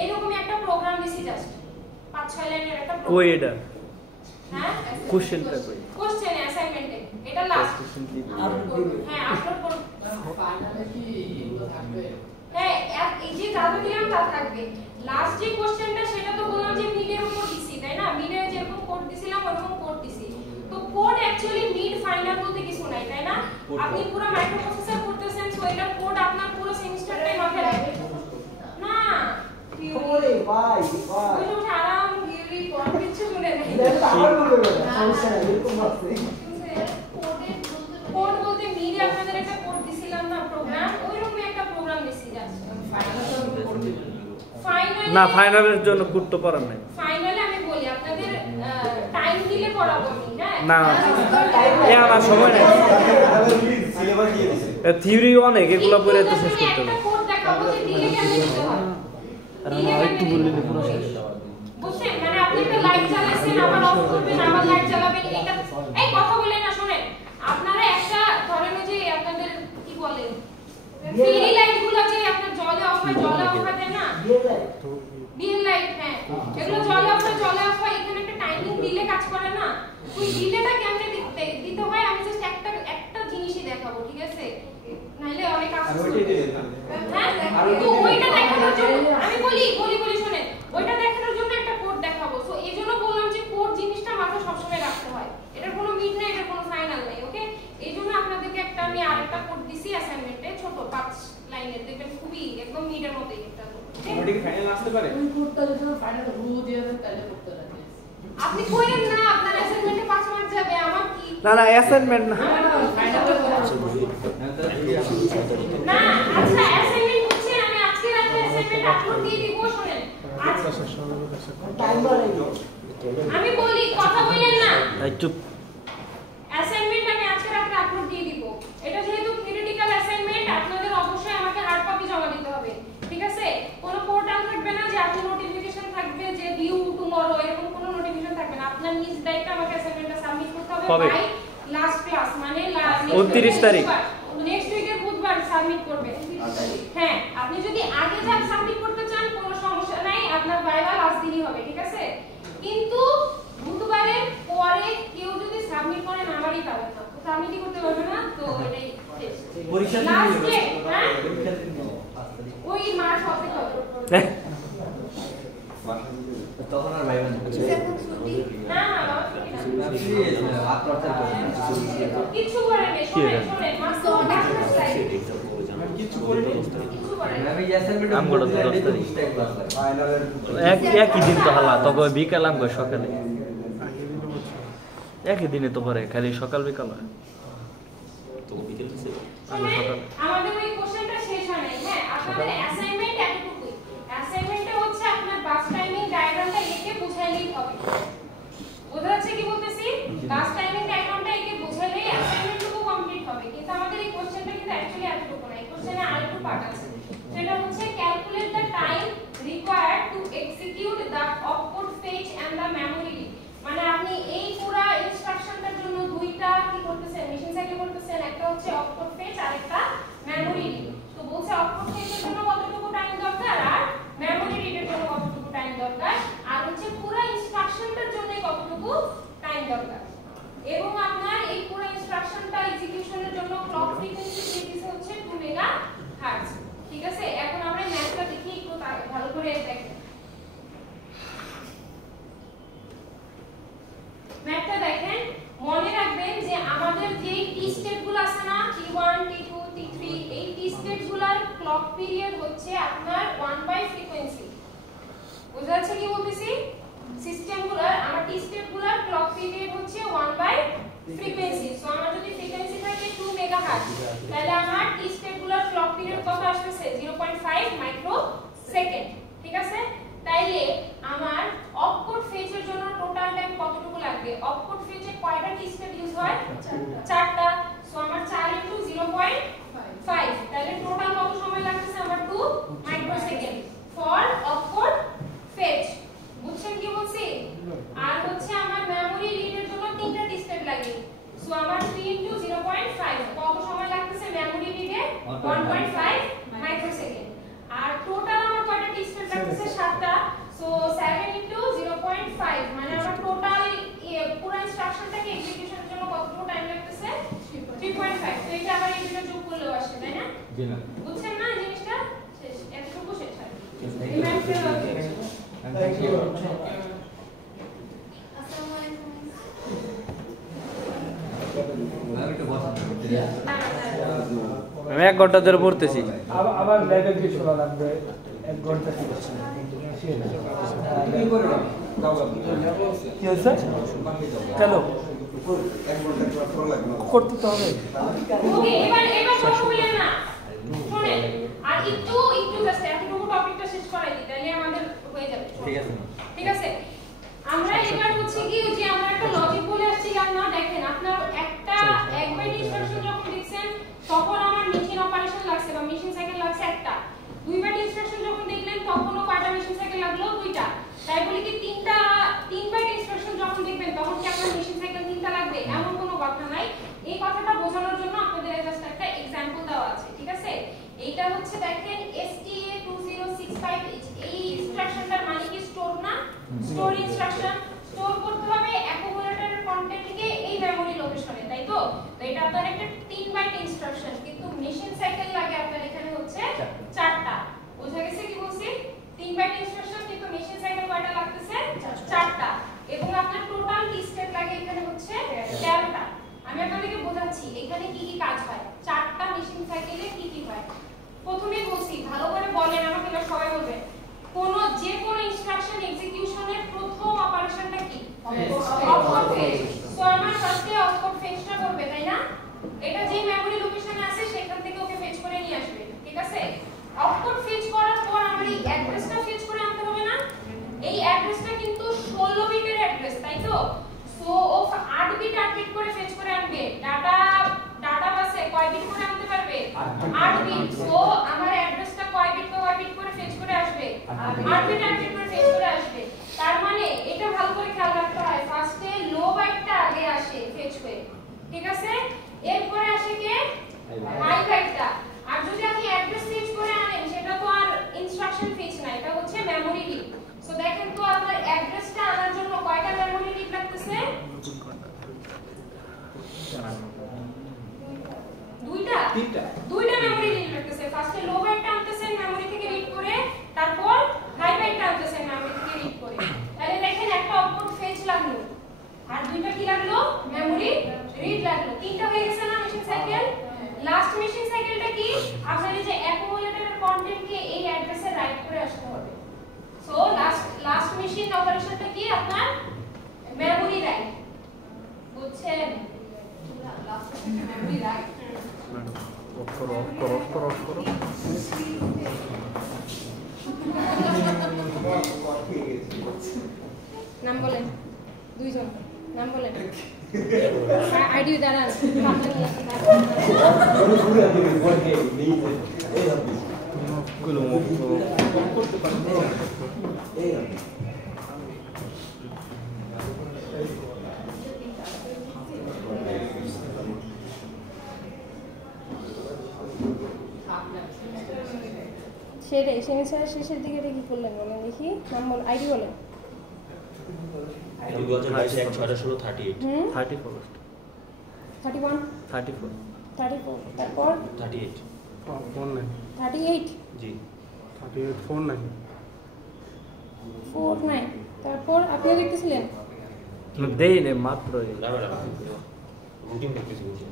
এরকমই একটা প্রোগ্রাম দিছি, জাস্ট 5-6 লাইনের একটা প্রোগ্রাম। কই এটা? হ্যাঁ, কোশ্চেনটা কই? কোশ্চেন অ্যাসাইনমেন্টে এটা লাস্ট। হ্যাঁ, আপলোড করব। ফাইনালে কি এগুলো থাকবে? হ্যাঁ, এই যে যা দিলাম তা থাকবে। লাস্ট যে কোশ্চেনটা সেটা তো বললাম যে মিডের উপর দিছি, তাই না? মিডে যেরকম কোড দিছিলাম ওরকম কোড দিছি। তো কোড অ্যাকচুয়ালি মিড ফাইনাল বলতে কিছু নাই, তাই না? আপনি পুরো মাইক্রোপ্রসেসর করতেছেন, সো এটার কোড আপনার পুরো সেমিস্টারটাই মাথায় রাখবে না। ওরে ভাই ভাই ওই যে আরাম থিওরি কোড কিছু শুনে নেই। এটা আবার বলবে না সমস্যা নাই, এরকম আছে। কোড বলতে মিডে আপনাদের একটা কোড দিছিলাম না, প্রোগ্রাম, ওইরকমই একটা প্রোগ্রাম দিছি জাস্ট। ফাইনালি না, ফাইনালের জন্য করতে পারেন নাই। ফাইনালে আমি বলি আপনাদের টাইম দিলে পড়াবো আমি, হ্যাঁ? না, এ আমার সময় নাই। সিলেবাস দিয়ে দিছে। থিওরি অনেক, এগুলো পড়ে তো শেষ করতে হবে। একটা কোড দেখাবো যে দিলে কেমনে দিতে হয়। আর আমার একটু বললে পুরো শেষ। বুঝছেন? মানে আপনি একটা লাইট জ্বালাচ্ছেন, আবার অফ করবেন, আবার লাইট জ্বালাবেন, এটা এই কথা বলে না, শুনেন। আপনারা একটা ধরেন যে আপনাদের কি বলে ফেরি লাইটগুলো যে আপনার জলে অফ হয়, জলে অফ হয়, তাই না? বিল লাইট, হ্যাঁ, এগুলো জলে অফ হয়, জলে অফ হয়, এখানে একটা টাইমিং দিলে কাজ করে না। ওই দিলেটা কেমনে দিতে হয় আমি জাস্ট একটা জিনিসই দেখাবো, ঠিক আছে? নাইলে অনেক আর আফসোস ওইটাই হবে। দিলেন। হ্যাঁ, তো ওইটা দেখানোর জন্য আমি বলি শুনেন, ওইটা দেখানোর জন্য একটা কোড দেখাবো। সো এইজন্য বললাম যে কোড জিনিসটা মাথায় সবসময় রাখতে হয়, এটার কোনো মিড নাই, এটার কোনো ফাইনাল নাই, ওকে? এইজন্য আপনাদেরকে একটা আমি আরেকটা কোড দিছি অ্যাসাইনমেন্টে, ছোট 5 লাইনের, দেখবেন খুবই একদম মিডের মতোই একটা কোড। ওটা কি ফাইনাল আসতে পারে? ওই কোডটা যদি ফাইনাল রু দিয়ে দেন তাহলে করতে লাগে। আপনি কইলেন না আপনার অ্যাসাইনমেন্টে 5 মার্ক যাবে, আমার কি না না, অ্যাসাইনমেন্ট না। ফাইনালে না? আচ্ছা, অ্যাসাইনমেন্ট হচ্ছে আমি আজকে রাতে অ্যাসাইনমেন্ট আপলোড দিয়ে দিব, শুনেন। টাইম বাড়াই আমি বলি, কথা বললেন না। এই চুপ। অ্যাসাইনমেন্ট আমি আজকে রাতে আপলোড দিয়ে দিব। এটা যেহেতু থিওরিটিক্যাল অ্যাসাইনমেন্ট, আপনাদের অবশ্যই আমাকে হার্ড কপি জমা দিতে হবে, ঠিক আছে? কোনো পোর্টাল থাকবে না যে আপনি নোটিফিকেশন থাকবে যে ডিউ টুমরো, এরকম কোনো নোটিফিকেশন থাকবে না। আপনার নিজ দায়িত্বে আমাকে অ্যাসাইনমেন্টটা সাবমিট করতে হবে কবে? বাই লাস্ট ক্লাস, মানে 29 তারিখ। নেক্সট উইকের বুধবার সাবমিট করবেন। হ্যাঁ, আপনি যদি আগে সাবমিট করতে চান কোনো সমস্যা নাই, আপনার ভাইভা লাস্ট দিনই হবে, ঠিক আছে? কিন্তু বুধবারের পরে কেউ যদি সাবমিট করেন আমারই পাবেন না, তো সাবমিটই করতে পারবে না, তো এটাই পরীক্ষা লাস্ট ডে, হ্যাঁ, পরীক্ষা দিন ওই মার্চ হবে হবে। তখন আর ভাইবেন না না বাবা, ছুটি না। কিছু করে নেই, শোনেন মাস তো ডাক্তার স্লাইড কিছু করে নি। কিছু করে নেই। আমি অ্যাসাইনমেন্ট আমগুলো তো 10 তারিখ। ফাইনালের একই দিন তো হালা, তবে বিকাল আমগো সকালে। একই দিনে তো পরে খালি সকাল বিকাল হয়। শুনেন, আমাদের ওই কোশ্চেনটা শেষ হয় নাই, হ্যাঁ? আপনাদের অ্যাসাইনমেন্ট এতটুকুই। অ্যাসাইনমেন্টে হচ্ছে আপনার বাস টাইমিং ডায়াগ্রামটা এঁকে বুঝাইলেই হবে। বোঝা যাচ্ছে কি বলতেছি? বাস টাইমিং ডায়াগ্রামটা এঁকে বুঝাইলেই অ্যাসাইনমেন্টটুকু কমপ্লিট হবে। কিন্তু আমাদের এই কোশ্চেনটা কিন্তু অ্যাকচুয়ালি এতটুকু না, এই কোশ্চেনে আরেকটু পার্ট আছে। সেটা হচ্ছে calculate the time required to execute the opcode fetch and the memory read. মানে আপনি এই পুরো ইনস্ট্রাকশনটার এবং আপনার এই পুরো ইনস্ট্রাকশনটা এক্সিকিউশনের জন্য ক্লক ফ্রিকোয়েন্সি দিয়েছে হচ্ছে 2 মেগাহার্টজ। ঠিক আছে, এখন আমরা ম্যাথটা দেখি একটু ভালো করে দেখেন। ম্যাথটা দেখেন, মনে রাখবেন যে আমাদের যে টি স্টেটগুলো আছে না, T1 T2 T3, এই টি স্টেটগুলোর ক্লক পিরিয়ড হচ্ছে আপনার 1 ফ্রিকোয়েন্সি। বুঝা যাচ্ছে কি বলতেছি? সিস্টেমগুলোর আমার টি স্টেটগুলোর ক্লক পিরিয়ড হচ্ছে 1 ফ্রিকোয়েন্সি। সো আমার যদি ফ্রিকোয়েন্সি থাকে 2 মেগাহার্টজ, তাহলে আমার টি স্টেটগুলোর ক্লক পিরিয়ড কত আসছে? 0.5 মাইক্রোসেকেন্ড। ঠিক আছে, তাইলে আমার অপকোড ফেজের জন্য টোটাল টাইম কতটুকু লাগবে? অপকোড ফেজে কয়টা টি স্টেট ইউজ হয়? 4টা। সো আমার 4 * 0.5, তাহলে টোটাল কত সময় লাগছে? আমার 2 মাইক্রোসেকেন্ড ফর অপকোড ফেজ। বুঝছেন কি বলছি? আর হচ্ছে আমার মেমরি রিডের জন্য 3টা টি স্টেট লাগে। সো আমার 3 * 0.5 কত সময় লাগছে মেমরি রিডে? 1.5 মাইক্রোসেকেন্ড। আর টোটাল আমার কয়টা টি স্টেট লাগছে? 7টা। সো 7 * 0.5 মানে আমার টোটাল পুরো ইনস্ট্রাকশনটাকে এক্সিকিউশনের জন্য কতটুকু টাইম লাগছে? 3.5। তো এটা আবার এই দুটো যোগ করলেও আসে, তাই না? জি না। বুঝছেন না জিনিসটা? শেষ, এতটুকু শেষ হয়। Thank এই ম্যাথটা Thank you. আসসালামু আলাইকুম। আমি একটু বসেন। আমি 1 ঘন্টা ধরে পড়তেছি। আবার ল্যাবে গিয়ে শোনা লাগবে 1 ঘন্টা কি হচ্ছে? কি করে দাও দাও কি হচ্ছে? কেন এক ঘন্টা ক্লাস করা লাগবে করতে তো হবে? ওকে, এবার কথা বলেন না। শুনেন, আর একটু জাস্ট এতটুকু টপিকটা শেষ করাই দিই, তাহলে আমাদের হয়ে যাবে। ঠিক আছে। ঠিক আছে, আমরা এবার হচ্ছে কি যে আমরা একটা লজিক বলে আসছিলাম না, দেখেন আপনার একটা 1 বাইট ইনস্ট্রাকশন যখন দেখছেন তখন আমার মেশিন অপারেশন লাগছে বা মেশিন সাইকেল লাগছে একটা। 2 বাইট ইনস্ট্রাকশন যখন দেখলেন তখনও কয়টা মেশিন সাইকেল লাগলো? 2টা। তাই বলি কি 3 বাইট ইনস্ট্রাকশন যখন দেখবেন তখন কি আপনার মেশিন সাইকেল 3টা লাগবে? এমন কোনো কথা নাই। এই কথাটা বোঝানোর জন্য আপনাদের জাস্ট একটা एग्जांपल দেওয়া আছে। ঠিক আছে, এইটা হচ্ছে দেখেন STA2065H, এই ইনস্ট্রাকশনটার মানে কি? স্টোর না? Store instruction. স্টোর করতে হবে অ্যাকুমুলেটরের কন্টেন্টকে এই মেমরি লোকেশনে, তাই তো? তো এটা আপনার একটা 3 বাইট ইনস্ট্রাকশন, কিন্তু মেশিন সাইকেল লাগে আপনার এখানে হচ্ছে 4টা। বুঝা গেছে কি বলছি? 3 বাইট ইনস্ট্রাকশন কিন্তু মেশিন সাইকেল কয়টা লাগতেছে? 4টা। এবং আপনার টোটাল টি স্টেট লাগে এখানে হচ্ছে 13টা। আমি আপনাদেরকে বোঝাচ্ছি এখানে কি কি কাজ হয়, 4টা মেশিন সাইকেলে কি কি হয়। প্রথমে বলছি, ভালো করে বলেন আমাকে, এবার সবাই বলবেন। যে কোন ইনস্ট্রাকশন এক্সিকিউশনের প্রথম অপারেশনটা কি? Opcode phase. সো আমার ফার্স্টে অপকোড ফেজটা করবে, তাই না? এটা যে মেমরি লোকেশনে আছে সেখান থেকে ওকে ফেজ করে নিয়ে আসবে। ঠিক আছে, অপকোড ফেজ করার পর আমার এই অ্যাড্রেসটা ফেজ করে আনতে হবে না? এই অ্যাড্রেসটা কিন্তু 16 বিটের অ্যাড্রেস, তাই তো? সো ও 8 বিট আপডেট করে ফেজ করে আনবে। ডাটা বাসে কয় বিট করে আনতে পারবে? 8 বিট। সো আমার অ্যাড্রেসটা কয় বিট করে ফেজ করে আসবে? 8 বিট আপডেট করে ফেজ করে আসবে। তার মানে এটা ভালো করে খেয়াল রাখতে হয়, ফার্স্টে লো বাইটটা আগে আসে ফেজ হয়ে। ঠিক আছে, এরপরে আসে কে? হাই বাইটটা। আর যদি আপনি অ্যাড্রেস ফেজ করে আনেন সেটা তো আর ইনস্ট্রাকশন ফেজ না, এটা হচ্ছে মেমরি রিড। সো দেখেন তো আপনার অ্যাড্রেসটা আনার জন্য কয়টা মেমরি রিড লাগতেছে? 2টা। 2টা মেমরি রিড লাগতেছে। ফার্স্টে লো বাইটটা আনতেছেন মেমরি থেকে রিড করে, তারপর হাই বাইটটা আনতেছেন মেমরি থেকে রিড করে। তাহলে দেখেন একটা অপকোড ফেজ লাগলো আর 2টা কি লাগলো? মেমরি রিড লাগলো। 3টা হয়ে গেছে না মেশিন সাইকেল? লাস্ট মেশিন সাইকেলটা কি? আপনার এই যে অ্যাকুমুলেটরের কন্টেন্টকে এই অ্যাড্রেসে রাইট করে আসতে হবে। সো লাস্ট মেশিন অপারেশনটা কি? আপনার মেমরি রাইট। বুঝছেন? Last memory right. অফ করো। নাম বলেন, 2 জন নাম বলেন। আইডি দাঁড়ান। সেমিস্টারের শেষের দিকে কি করলেন বলেন দেখি? নাম বল, আইডি বলেন। 2022 1 6 16 38 34 31 34 34 তারপর 38 38 জি 49 তারপর আপনিও দেখতেছিলেন দেই নে মাত্র রুটিন দেখতেছি রুটিন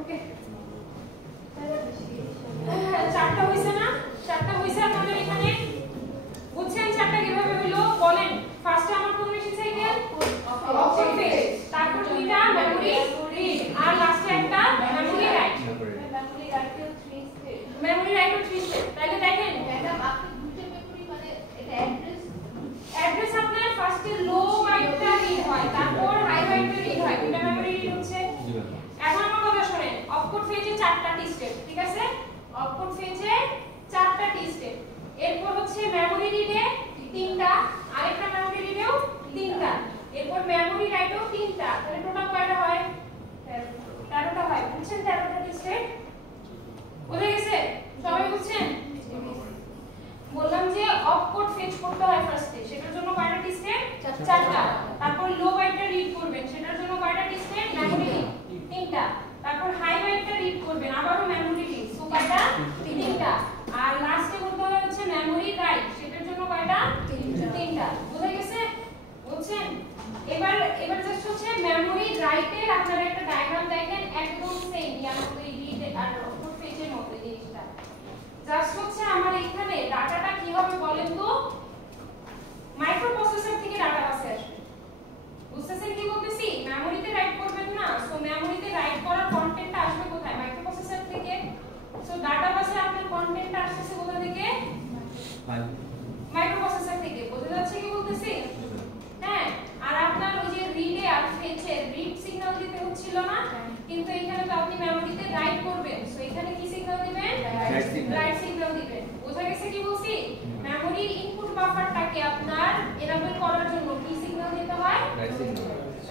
ওকে চারটা হইছে না চারটা হইছে আপনাদের এখানে বুঝছেন চারটা কিভাবে হলো বলেন ফার্স্টে আমার কোন মেশিন সাইকেল অপশন ফেজ তারপর দুইটা মেমরি রিড আর লাস্টে একটা মেমরি রাইট মেমোরি রাইটের 3 স্টেপ মেমরি রাইট ও 3 স্টেপ তাহলে দেখেন ম্যাডাম আপনি দুটো মেমোরি মানে এটা অ্যাড্রেস অ্যাড্রেস আপনার ফার্স্টে লো বাইটটা রিড হয় তারপর হাই বাইটটা রিড হয় দুটো মেমরি রিড হচ্ছে এখন আমার কথা শুনেন অপকোড ফেজে 4টা টি স্টেপ ঠিক আছে অপকোড ফেজে 4টা টি স্টেপ এরপর হচ্ছে মেমরি রিডে 3টা আরেকটা মেমরি রিডেও 3টা এরপর মেমরি রাইটেও 3টা তাহলে টোটাল কয়টা হয় 13টা হয় বুঝছেন 13টা টি স্টেপ বুঝে গেছে সবাই বুঝছেন বললাম যে অপকোড ফেজ করতে হয় ফার্স্টে সেটার জন্য কয়টা টি স্টেপ 4টা তারপর লো বাইটটা রিড করবেন সেটার জন্য কয়টা টি স্টেপ মেমরি রিড 3টা তারপর হাই বাইটটা রিড করবেন আবারও মেমরি রিড সো কয়টা 3টা আর লাস্টে করতে হবে হচ্ছে মেমরি রাইট সেটার জন্য কয়টা 3টা বুঝে গেছে বুঝছেন এবার জাস্ট হচ্ছে মেমরি রাইটের আপনারা একটা ডায়াগ্রাম দেখেন একদম সেম ইয়ার মতো এই রিড আর অপকোড ফেজের মতো জিনিসটা জাস্ট হচ্ছে আমার এখানে ডাটাটা কি হবে বলেন তো মাইক্রোপ্রসেসর থেকে ডাটা বাসে আসবে বুঝতেছেন কি বলতেছি মেমোরিতে রাইট করবেন না সো মেমোরিতে রাইট করার কন্টেন্টটা আসবে কোথায় মাইক্রোপ্রসেসর থেকে সো ডাটা বাসে আপনার কন্টেন্টটা আসছে কোথা থেকে মাইক্রোপ্রসেসর থেকে বোঝা যাচ্ছে কি বলতেছি হ্যাঁ আর আপনার ওই যে রিডে আর ফেচে রিড সিগন্যাল দিতে হচ্ছিল না কিন্তু এখানে তো আপনি মেমোরিতে রাইট করবেন সো এখানে কি সিগন্যাল দিবেন রাইট সিগন্যাল দিবেন বোঝা গেছে কি বলছি মেমোরির ইনপুট বাফারটাকে আপনার এনেবল করার জন্য কি সিগন্যাল দিতে হয়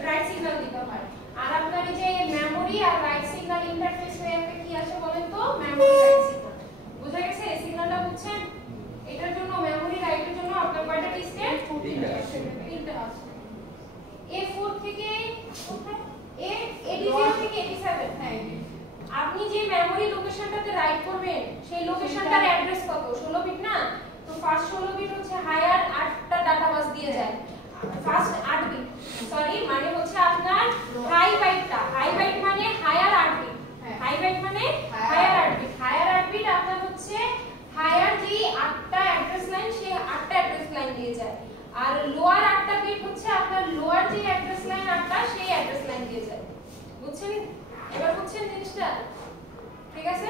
রাইট সিগন্যাল দিতে হয় আর আপনার এই যে মেমোরি আর রাইট সিগন্যাল ইন্টারফেস হয়ে একটা কি আসে বলেন তো মেমোরি রাইট সিগন্যাল বোঝা গেছে সিগন্যালটা বুঝছেন এটার জন্য মেমোরি রাইটের জন্য আপনার কয়টা স্টেপ 3টা আছে A4 থেকে A0 থেকে 87 হ্যাঁ আপনি যে মেমোরি লোকেশনটাতে রাইট করবেন সেই লোকেশনটার অ্যাড্রেস কত 16 বিট না তো ফার্স্ট 16 বিট হচ্ছে হায়ার 8টা ডাটা বাস দিয়ে যায় ফার্স্ট 8 বিট সরি মানে হচ্ছে আপনার হাই বাইট মানে হায়ার 8 বিট হাই বাইট মানে হায়ার 8 বিট হায়ার 8 বিট আপনার হচ্ছে হায়ার যে 8টা অ্যাড্রেস লাইন সেই 8টা অ্যাড্রেস লাইন দিয়ে যায় আর লোয়ার 8টা বিট হচ্ছে আপনার লোয়ার যে অ্যাড্রেস লাইন 8টা সেই অ্যাড্রেস লাইন দিয়ে যায় বুঝছেন এবার বুঝছেন জিনিসটা ঠিক আছে